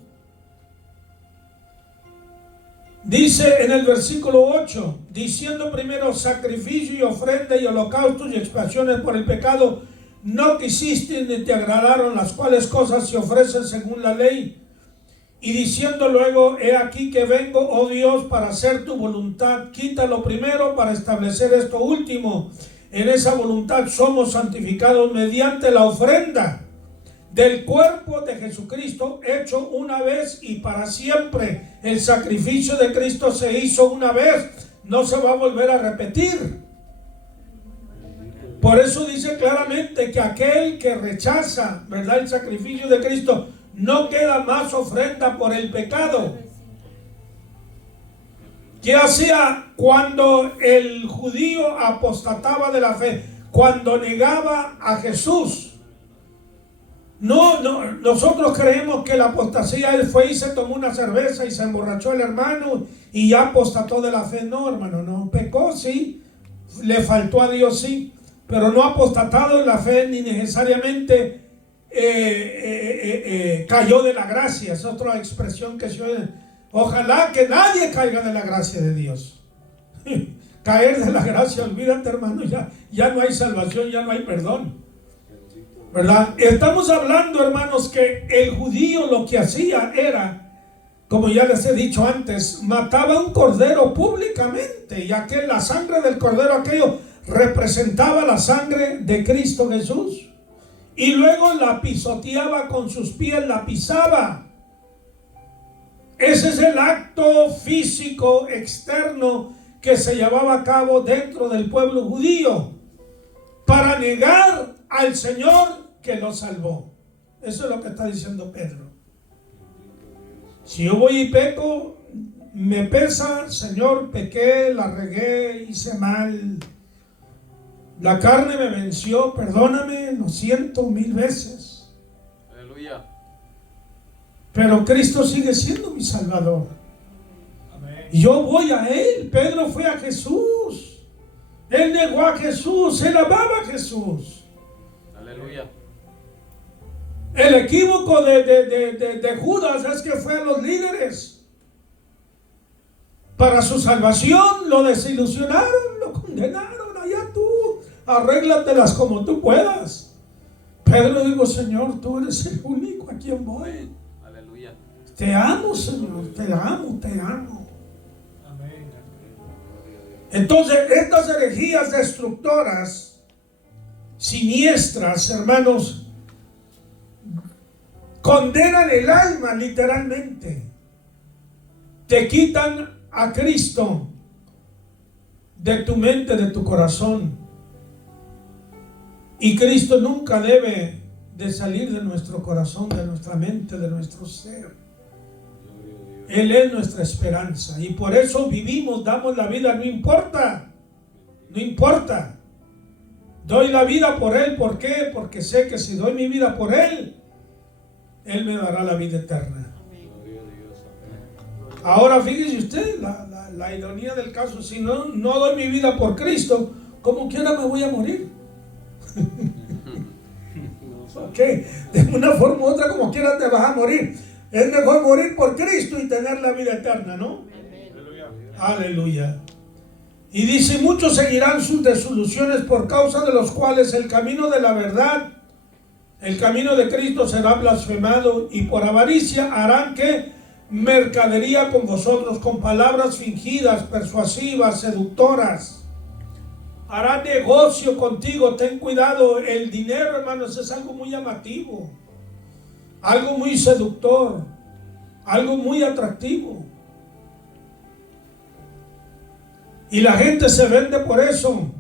Dice en el versículo 8, diciendo primero: sacrificio y ofrenda y holocaustos y expiaciones por el pecado no quisiste ni te agradaron, las cuales cosas se ofrecen según la ley. Y diciendo luego: he aquí que vengo, oh Dios, para hacer tu voluntad. Quítalo primero para establecer esto último. En esa voluntad somos santificados mediante la ofrenda del cuerpo de Jesucristo, hecho una vez y para siempre. El sacrificio de Cristo se hizo una vez, no se va a volver a repetir. Por eso dice claramente que aquel que rechaza, ¿verdad?, el sacrificio de Cristo, no queda más ofrenda por el pecado. ¿Qué hacía cuando el judío apostataba de la fe? Cuando negaba a Jesús. No, nosotros creemos que la apostasía fue y se tomó una cerveza y se emborrachó el hermano y ya apostató de la fe. No, hermano, no. Pecó, sí. Le faltó a Dios, sí. Pero no apostatado en la fe ni necesariamente cayó de la gracia. Es otra expresión que se oye. Ojalá que nadie caiga de la gracia de Dios. Caer de la gracia, olvídate, hermano, ya no hay salvación, ya no hay perdón, ¿verdad? Estamos hablando, hermanos, que el judío lo que hacía era, como ya les he dicho antes, mataba un cordero públicamente, ya que la sangre del cordero aquello representaba la sangre de Cristo Jesús. Y luego la pisoteaba con sus pies, la pisaba. Ese es el acto físico externo que se llevaba a cabo dentro del pueblo judío para negar al Señor que lo salvó. Eso es lo que está diciendo Pedro. Si yo voy y peco, me pesa, Señor, pequé, la regué, hice mal. La carne me venció, perdóname, lo siento 1000 veces. Aleluya. Pero Cristo sigue siendo mi Salvador. Y yo voy a Él. Pedro fue a Jesús. Él negó a Jesús, él amaba a Jesús. Aleluya. El equívoco de Judas es que fue a los líderes. Para su salvación lo desilusionaron, lo condenaron. Allá tú, arréglatelas como tú puedas. Pedro dijo, Señor, tú eres el único a quien voy. Aleluya. Te amo, Señor, te amo, te amo. Entonces, estas herejías destructoras, siniestras, hermanos, condenan el alma literalmente. Te quitan a Cristo de tu mente, de tu corazón. Y Cristo nunca debe de salir de nuestro corazón, de nuestra mente, de nuestro ser. Él es nuestra esperanza y por eso vivimos, damos la vida, no importa, no importa. Doy la vida por Él, ¿por qué? Porque sé que si doy mi vida por Él, Él me dará la vida eterna. Ahora fíjese usted la ironía del caso, si no doy mi vida por Cristo, como quiera me voy a morir. Ok, de una forma u otra como quiera te vas a morir. Es mejor morir por Cristo y tener la vida eterna, ¿no? Aleluya. Y dice, muchos seguirán sus desoluciones por causa de los cuales el camino de la verdad, el camino de Cristo será blasfemado, y por avaricia harán que mercadería con vosotros, con palabras fingidas, persuasivas, seductoras. Harán negocio contigo. Ten cuidado, el dinero, hermanos, es algo muy llamativo, algo muy seductor, algo muy atractivo. Y la gente se vende por eso.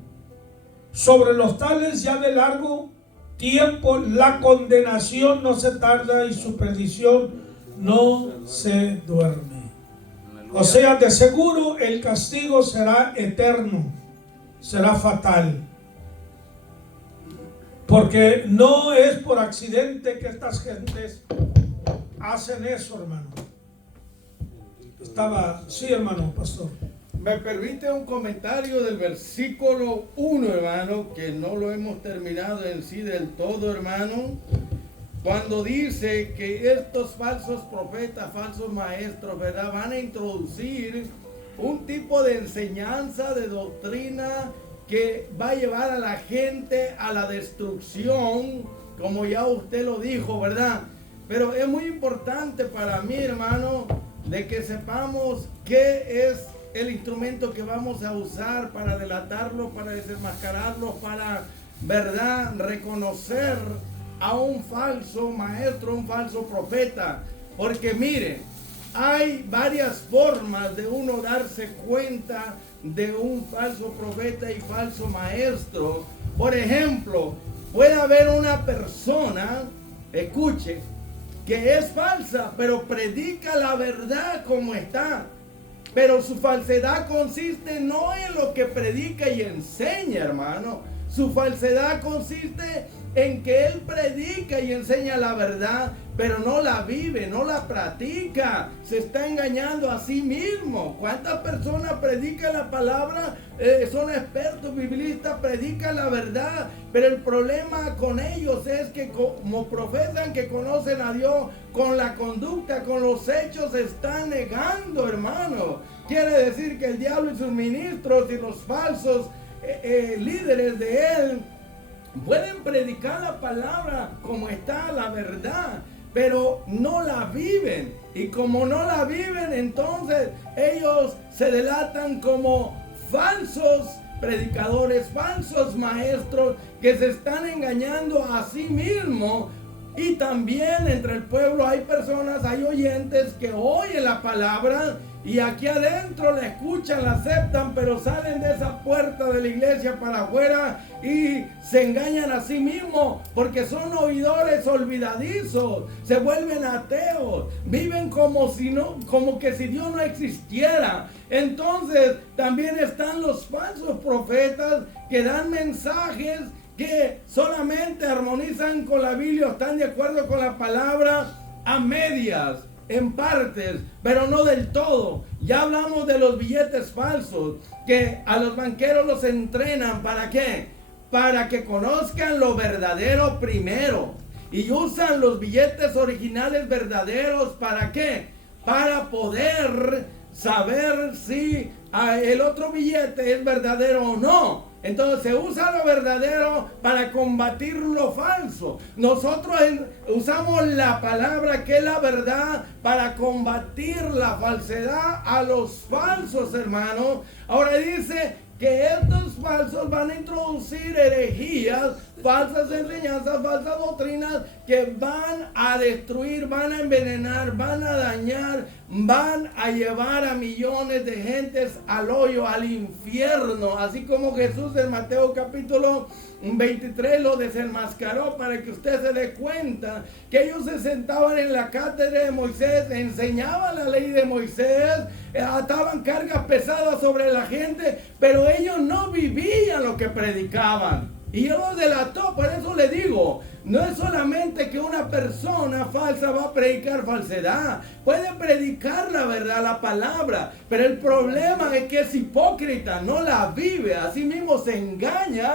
Sobre los tales ya de largo tiempo la condenación no se tarda y su perdición no se duerme. O sea, de seguro el castigo será eterno, será fatal. Porque no es por accidente que estas gentes hacen eso, hermano. Sí, hermano, pastor. Me permite un comentario del versículo 1, hermano, que no lo hemos terminado en sí del todo, hermano. Cuando dice que estos falsos profetas, falsos maestros, ¿verdad?, van a introducir un tipo de enseñanza, de doctrina que va a llevar a la gente a la destrucción, como ya usted lo dijo, ¿verdad? Pero es muy importante para mí, hermano, de que sepamos qué es el instrumento que vamos a usar para delatarlos, para desenmascararlos, para, ¿verdad?, reconocer a un falso maestro, un falso profeta. Porque mire, hay varias formas de uno darse cuenta de un falso profeta y falso maestro. Por ejemplo, puede haber una persona, escuche, que es falsa, pero predica la verdad como está. Pero su falsedad consiste no en lo que predica y enseña, hermano. Su falsedad consiste en que él predica y enseña la verdad, pero no la vive, no la practica. Se está engañando a sí mismo. ¿Cuántas personas predican la palabra? Son expertos biblistas, predican la verdad, pero el problema con ellos es que como profesan que conocen a Dios, con la conducta, con los hechos, se están negando, hermano. Quiere decir que el diablo y sus ministros y los falsos líderes de él pueden predicar la palabra como está, la verdad, pero no la viven. Y como no la viven, entonces ellos se delatan como falsos predicadores, falsos maestros que se están engañando a sí mismos. Y también entre el pueblo hay personas, hay oyentes que oyen la palabra y aquí adentro la escuchan, la aceptan, pero salen de esa puerta de la iglesia para afuera y se engañan a sí mismos porque son oidores olvidadizos, se vuelven ateos, viven como que si Dios no existiera. Entonces también están los falsos profetas que dan mensajes que solamente armonizan con la Biblia, están de acuerdo con la palabra a medias, en partes, pero no del todo. Ya hablamos de los billetes falsos, que a los banqueros los entrenan, ¿para qué? Para que conozcan lo verdadero primero, y usan los billetes originales verdaderos, ¿para qué? Para poder saber si el otro billete es verdadero o no. Entonces se usa lo verdadero para combatir lo falso. Nosotros usamos la palabra que es la verdad para combatir la falsedad a los falsos, hermanos. Ahora dice que estos falsos van a introducir herejías, falsas enseñanzas, falsas doctrinas que van a destruir, van a envenenar, van a dañar, van a llevar a millones de gentes al hoyo, al infierno. Así como Jesús en Mateo capítulo 23 lo desenmascaró para que usted se dé cuenta que ellos se sentaban en la cátedra de Moisés, enseñaban la ley de Moisés, ataban cargas pesadas sobre la gente, pero ellos no vivían lo que predicaban. Y Él los delató. Por eso le digo, no es solamente que una persona falsa va a predicar falsedad, puede predicar la verdad, la palabra, pero el problema es que es hipócrita, no la vive, así mismo se engaña.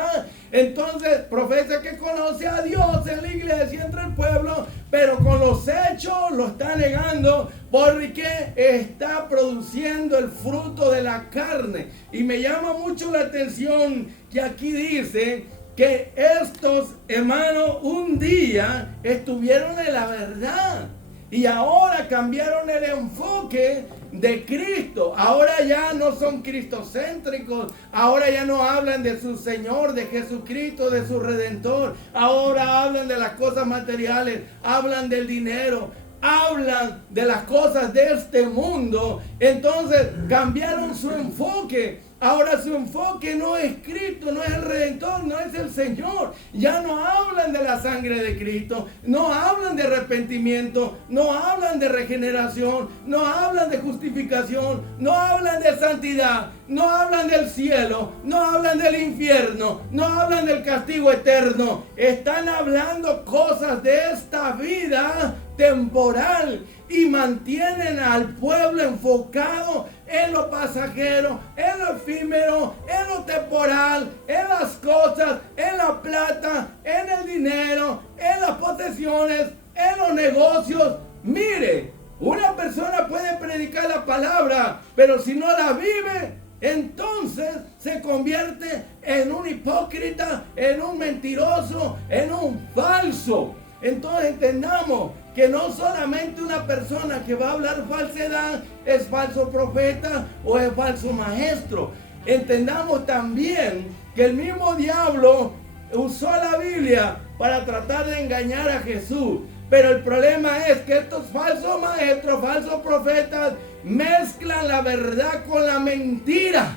Entonces profesa que conoce a Dios en la iglesia, entre el pueblo, pero con los hechos lo está negando porque está produciendo el fruto de la carne. Y me llama mucho la atención que aquí dice que estos hermanos un día estuvieron en la verdad y ahora cambiaron el enfoque de Cristo. Ahora ya no son cristocéntricos, ahora ya no hablan de su Señor, de Jesucristo, de su Redentor. Ahora hablan de las cosas materiales, hablan del dinero, hablan de las cosas de este mundo. Entonces cambiaron su enfoque. Ahora su enfoque no es Cristo, no es el Redentor, no es el Señor. Ya no hablan de la sangre de Cristo, no hablan de arrepentimiento, no hablan de regeneración, no hablan de justificación, no hablan de santidad, no hablan del cielo, no hablan del infierno, no hablan del castigo eterno. Están hablando cosas de esta vida temporal y mantienen al pueblo enfocado en lo pasajero, en lo efímero, en lo temporal, en las cosas, en la plata, en el dinero, en las posesiones, en los negocios. Mire, una persona puede predicar la palabra, pero si no la vive, entonces se convierte en un hipócrita, en un mentiroso, en un falso. Entonces entendamos que no solamente una persona que va a hablar falsedad es falso profeta o es falso maestro. Entendamos también que el mismo diablo usó la Biblia para tratar de engañar a Jesús. Pero el problema es que estos falsos maestros, falsos profetas, mezclan la verdad con la mentira.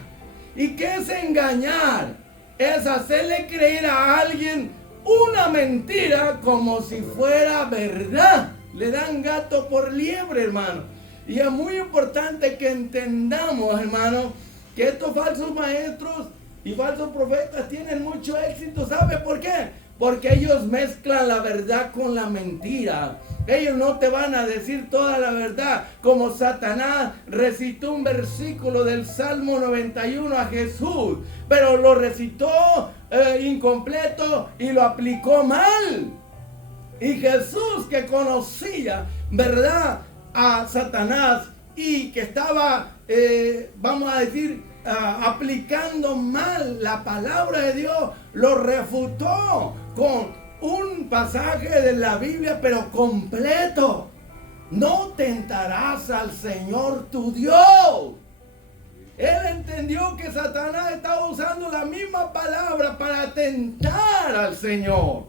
¿Y qué es engañar? Es hacerle creer a alguien una mentira como si fuera verdad. Le dan gato por liebre, hermano. Y es muy importante que entendamos, hermano, que estos falsos maestros y falsos profetas tienen mucho éxito. ¿Sabe por qué? Porque ellos mezclan la verdad con la mentira. Ellos no te van a decir toda la verdad, como Satanás recitó un versículo del Salmo 91 a Jesús, pero lo recitó incompleto y lo aplicó mal. Y Jesús, que conocía, ¿verdad?, a Satanás y que estaba, vamos a decir, aplicando mal la palabra de Dios, lo refutó con un pasaje de la Biblia, pero completo. No tentarás al Señor tu Dios. Él entendió que Satanás estaba usando la misma palabra para tentar al Señor.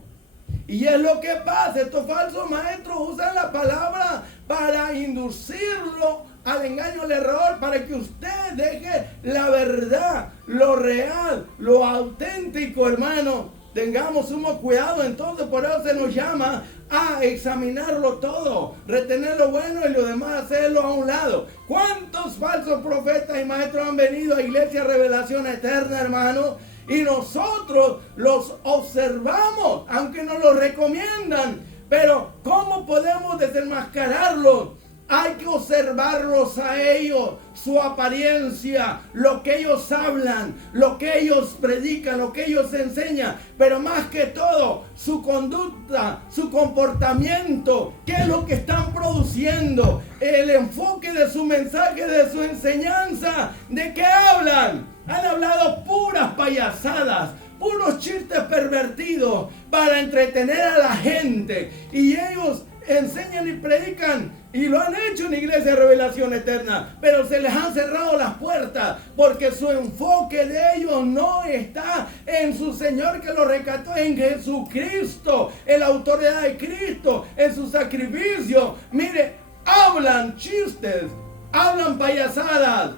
Y es lo que pasa. Estos falsos maestros usan la palabra para inducirlo a al engaño, al error, para que usted deje la verdad, lo real, lo auténtico, hermano. Tengamos sumo cuidado, entonces por eso se nos llama a examinarlo todo, retener lo bueno y lo demás hacerlo a un lado. ¿Cuántos falsos profetas y maestros han venido a Iglesia Revelación Eterna, hermano? Y nosotros los observamos, aunque nos lo recomiendan. Pero ¿cómo podemos desenmascararlos? Hay que observarlos a ellos, su apariencia, lo que ellos hablan, lo que ellos predican, lo que ellos enseñan, pero más que todo, su conducta, su comportamiento, qué es lo que están produciendo, el enfoque de su mensaje, de su enseñanza, de qué hablan. Han hablado puras payasadas, puros chistes pervertidos para entretener a la gente, y ellos enseñan y predican, y lo han hecho en Iglesia Revelación Eterna, pero se les han cerrado las puertas porque su enfoque de ellos no está en su Señor que lo rescató, en Jesucristo, en la autoridad de Cristo, en su sacrificio. Mire, hablan chistes, hablan payasadas,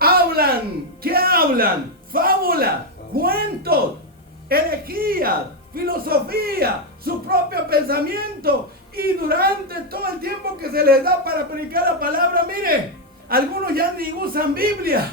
hablan, ¿qué hablan? Fábulas, cuentos, herejías, filosofía, su propio pensamiento. Y durante todo el tiempo que se les da para predicar la palabra, mire, algunos ya ni usan Biblia,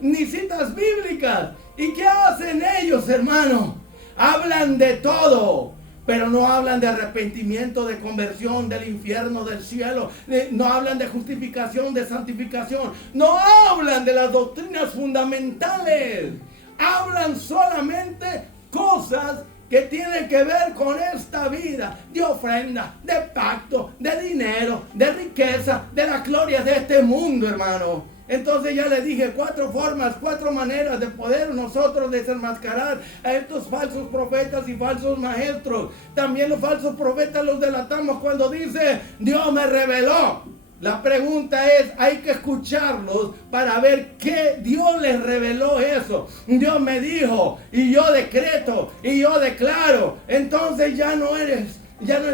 ni citas bíblicas. ¿Y qué hacen ellos, hermano? Hablan de todo, pero no hablan de arrepentimiento, de conversión, del infierno, del cielo. No hablan de justificación, de santificación. No hablan de las doctrinas fundamentales. Hablan solamente cosas que tienen que ver con esta vida, de ofrenda, de pacto, de dinero, de riqueza, de la gloria de este mundo, hermano. Entonces ya les dije 4 formas, 4 maneras de poder nosotros desenmascarar a estos falsos profetas y falsos maestros. También los falsos profetas los delatamos cuando dice, Dios me reveló. La pregunta es, hay que escucharlos para ver qué Dios les reveló eso. Dios me dijo, y yo decreto, y yo declaro. Entonces ya no es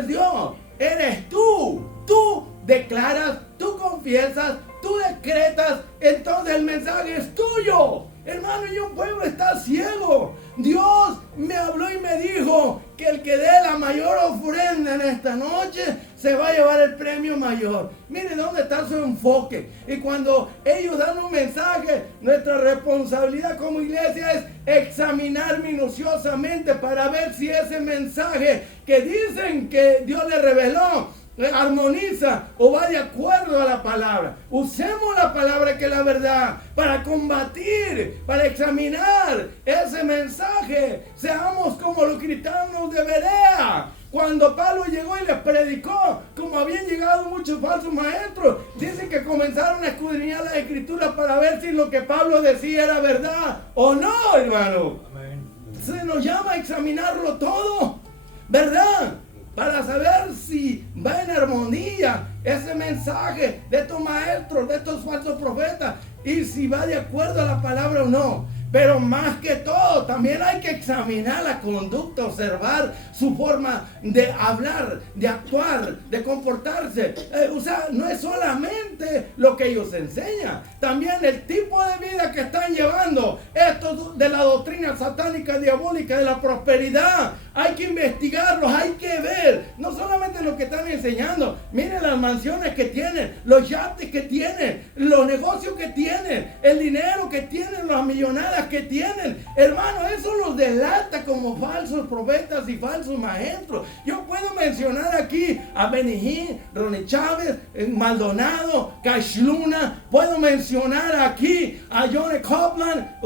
Dios, eres tú. Tú declaras, tú confiesas, tú decretas, entonces el mensaje es tuyo. Hermano, y un pueblo está ciego. Dios me habló y me dijo que el que dé la mayor ofrenda en esta noche se va a llevar el premio mayor. Mire dónde está su enfoque. Y cuando ellos dan un mensaje, nuestra responsabilidad como iglesia es examinar minuciosamente para ver si ese mensaje que dicen que Dios le reveló armoniza o va de acuerdo a la palabra. Usemos la palabra que es la verdad para combatir, para examinar ese mensaje. Seamos como los cristianos de Berea. Cuando Pablo llegó y les predicó, como habían llegado muchos falsos maestros, dicen que comenzaron a escudriñar las escrituras para ver si lo que Pablo decía era verdad o no, hermano. Amén. Se nos llama a examinarlo todo, ¿verdad? Para saber si va en armonía ese mensaje de estos maestros, de estos falsos profetas, y si va de acuerdo a la palabra o no. Pero más que todo, también hay que examinar la conducta, observar su forma de hablar, de actuar, de comportarse. O sea, no es solamente lo que ellos enseñan, también el tipo de vida que están llevando. Esto de la doctrina satánica, diabólica, de la prosperidad. Hay que investigarlos, hay que ver, no solamente lo que están enseñando. Miren las mansiones que tienen, los yates que tienen, los negocios que tienen, el dinero que tienen, las millonadas que tienen. Hermano, eso los delata como falsos profetas y falsos maestros. Yo puedo mencionar aquí a Benijín, Ronnie Chávez, Maldonado, Cash Luna. Puedo mencionar aquí a Johnny Copeland,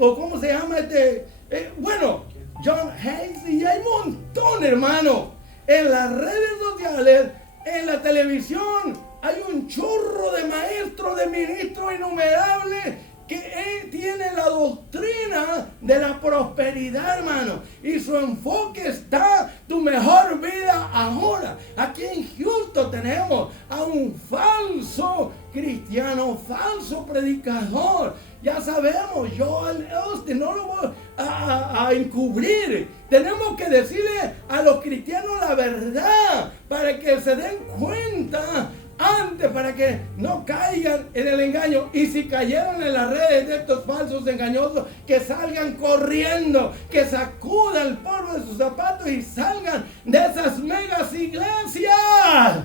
o ¿cómo se llama bueno, John Hayes, y hay un montón, hermano. En las redes sociales, en la televisión, hay un chorro de maestros, de ministros innumerables que tiene la doctrina de la prosperidad, hermano. Y su enfoque está tu mejor vida ahora. Aquí en Houston tenemos a un falso cristiano, falso predicador. Ya sabemos, Joel Osteen, no lo voy a encubrir. Tenemos que decirle a los cristianos la verdad para que se den cuenta guantes para que no caigan en el engaño. Y si cayeron en las redes de estos falsos engañosos, que salgan corriendo, que sacudan el polvo de sus zapatos y salgan de esas megas iglesias.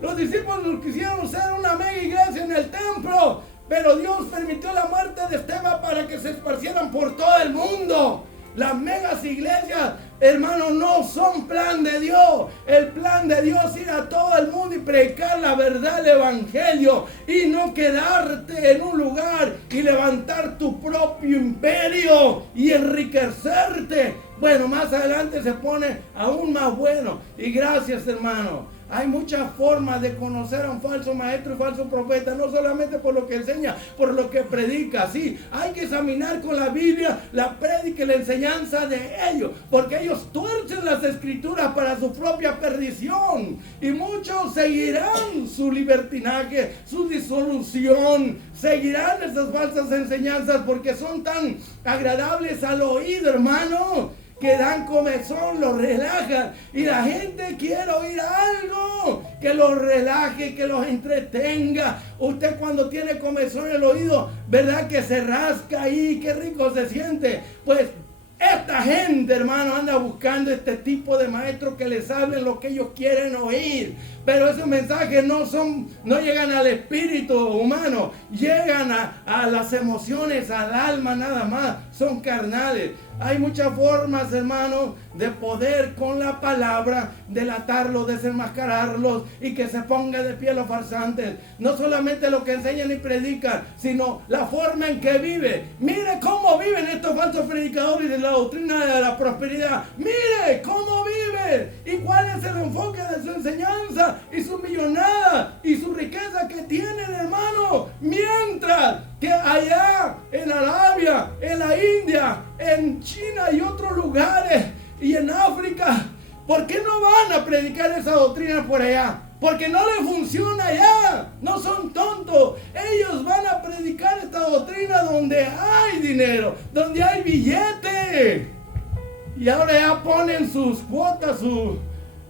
Los discípulos quisieron ser una mega iglesia en el templo, pero Dios permitió la muerte de Esteban para que se esparcieran por todo el mundo. Las megas iglesias, hermanos, no son plan de Dios. El plan de Dios es ir a todo el mundo y predicar la verdad del evangelio, y no quedarte en un lugar y levantar tu propio imperio y enriquecerte. Bueno, más adelante se pone aún más bueno. Y gracias, hermano. Hay muchas formas de conocer a un falso maestro y falso profeta, no solamente por lo que enseña, por lo que predica. Sí, hay que examinar con la Biblia la prédica y la enseñanza de ellos, porque ellos tuercen las escrituras para su propia perdición. Y muchos seguirán su libertinaje, su disolución, seguirán esas falsas enseñanzas porque son tan agradables al oído, hermano, que dan comezón, los relajan, y la gente quiere oír algo que los relaje, que los entretenga. Usted cuando tiene comezón en el oído, ¿verdad que se rasca ahí? Qué rico se siente. Pues esta gente, hermano, anda buscando este tipo de maestros que les hablen lo que ellos quieren oír. Pero esos mensajes no llegan al espíritu humano, llegan a las emociones, al alma nada más, son carnales. Hay muchas formas, hermanos, de poder con la palabra delatarlos, desenmascararlos y que se ponga de pie los farsantes. No solamente lo que enseñan y predican, sino la forma en que vive. Mire cómo viven estos falsos predicadores de la doctrina de la prosperidad. Mire cómo viven y cuál es el enfoque de su enseñanza y su millonada y su riqueza que tienen, hermano. Mientras que allá en Arabia, en la India, en China y otros lugares y en África, ¿por qué no van a predicar esa doctrina por allá? Porque no les funciona allá. No son tontos. Ellos van a predicar esta doctrina donde hay dinero, donde hay billete. Y ahora ya ponen sus cuotas,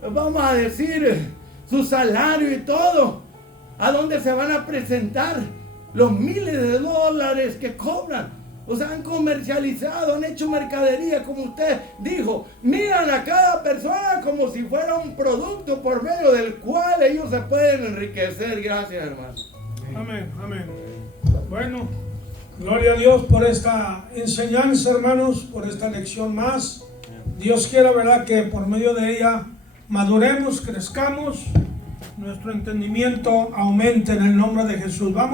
vamos a decir, su salario y todo. ¿A dónde se van a presentar los miles de dólares que cobran? O sea, han comercializado, han hecho mercadería, como usted dijo. Miran a cada persona como si fuera un producto por medio del cual ellos se pueden enriquecer. Gracias, hermano. Amén, amén. Bueno, gloria a Dios por esta enseñanza, hermanos, por esta lección más. Dios quiera, ¿verdad?, que por medio de ella maduremos, crezcamos, nuestro entendimiento aumente en el nombre de Jesús. Vamos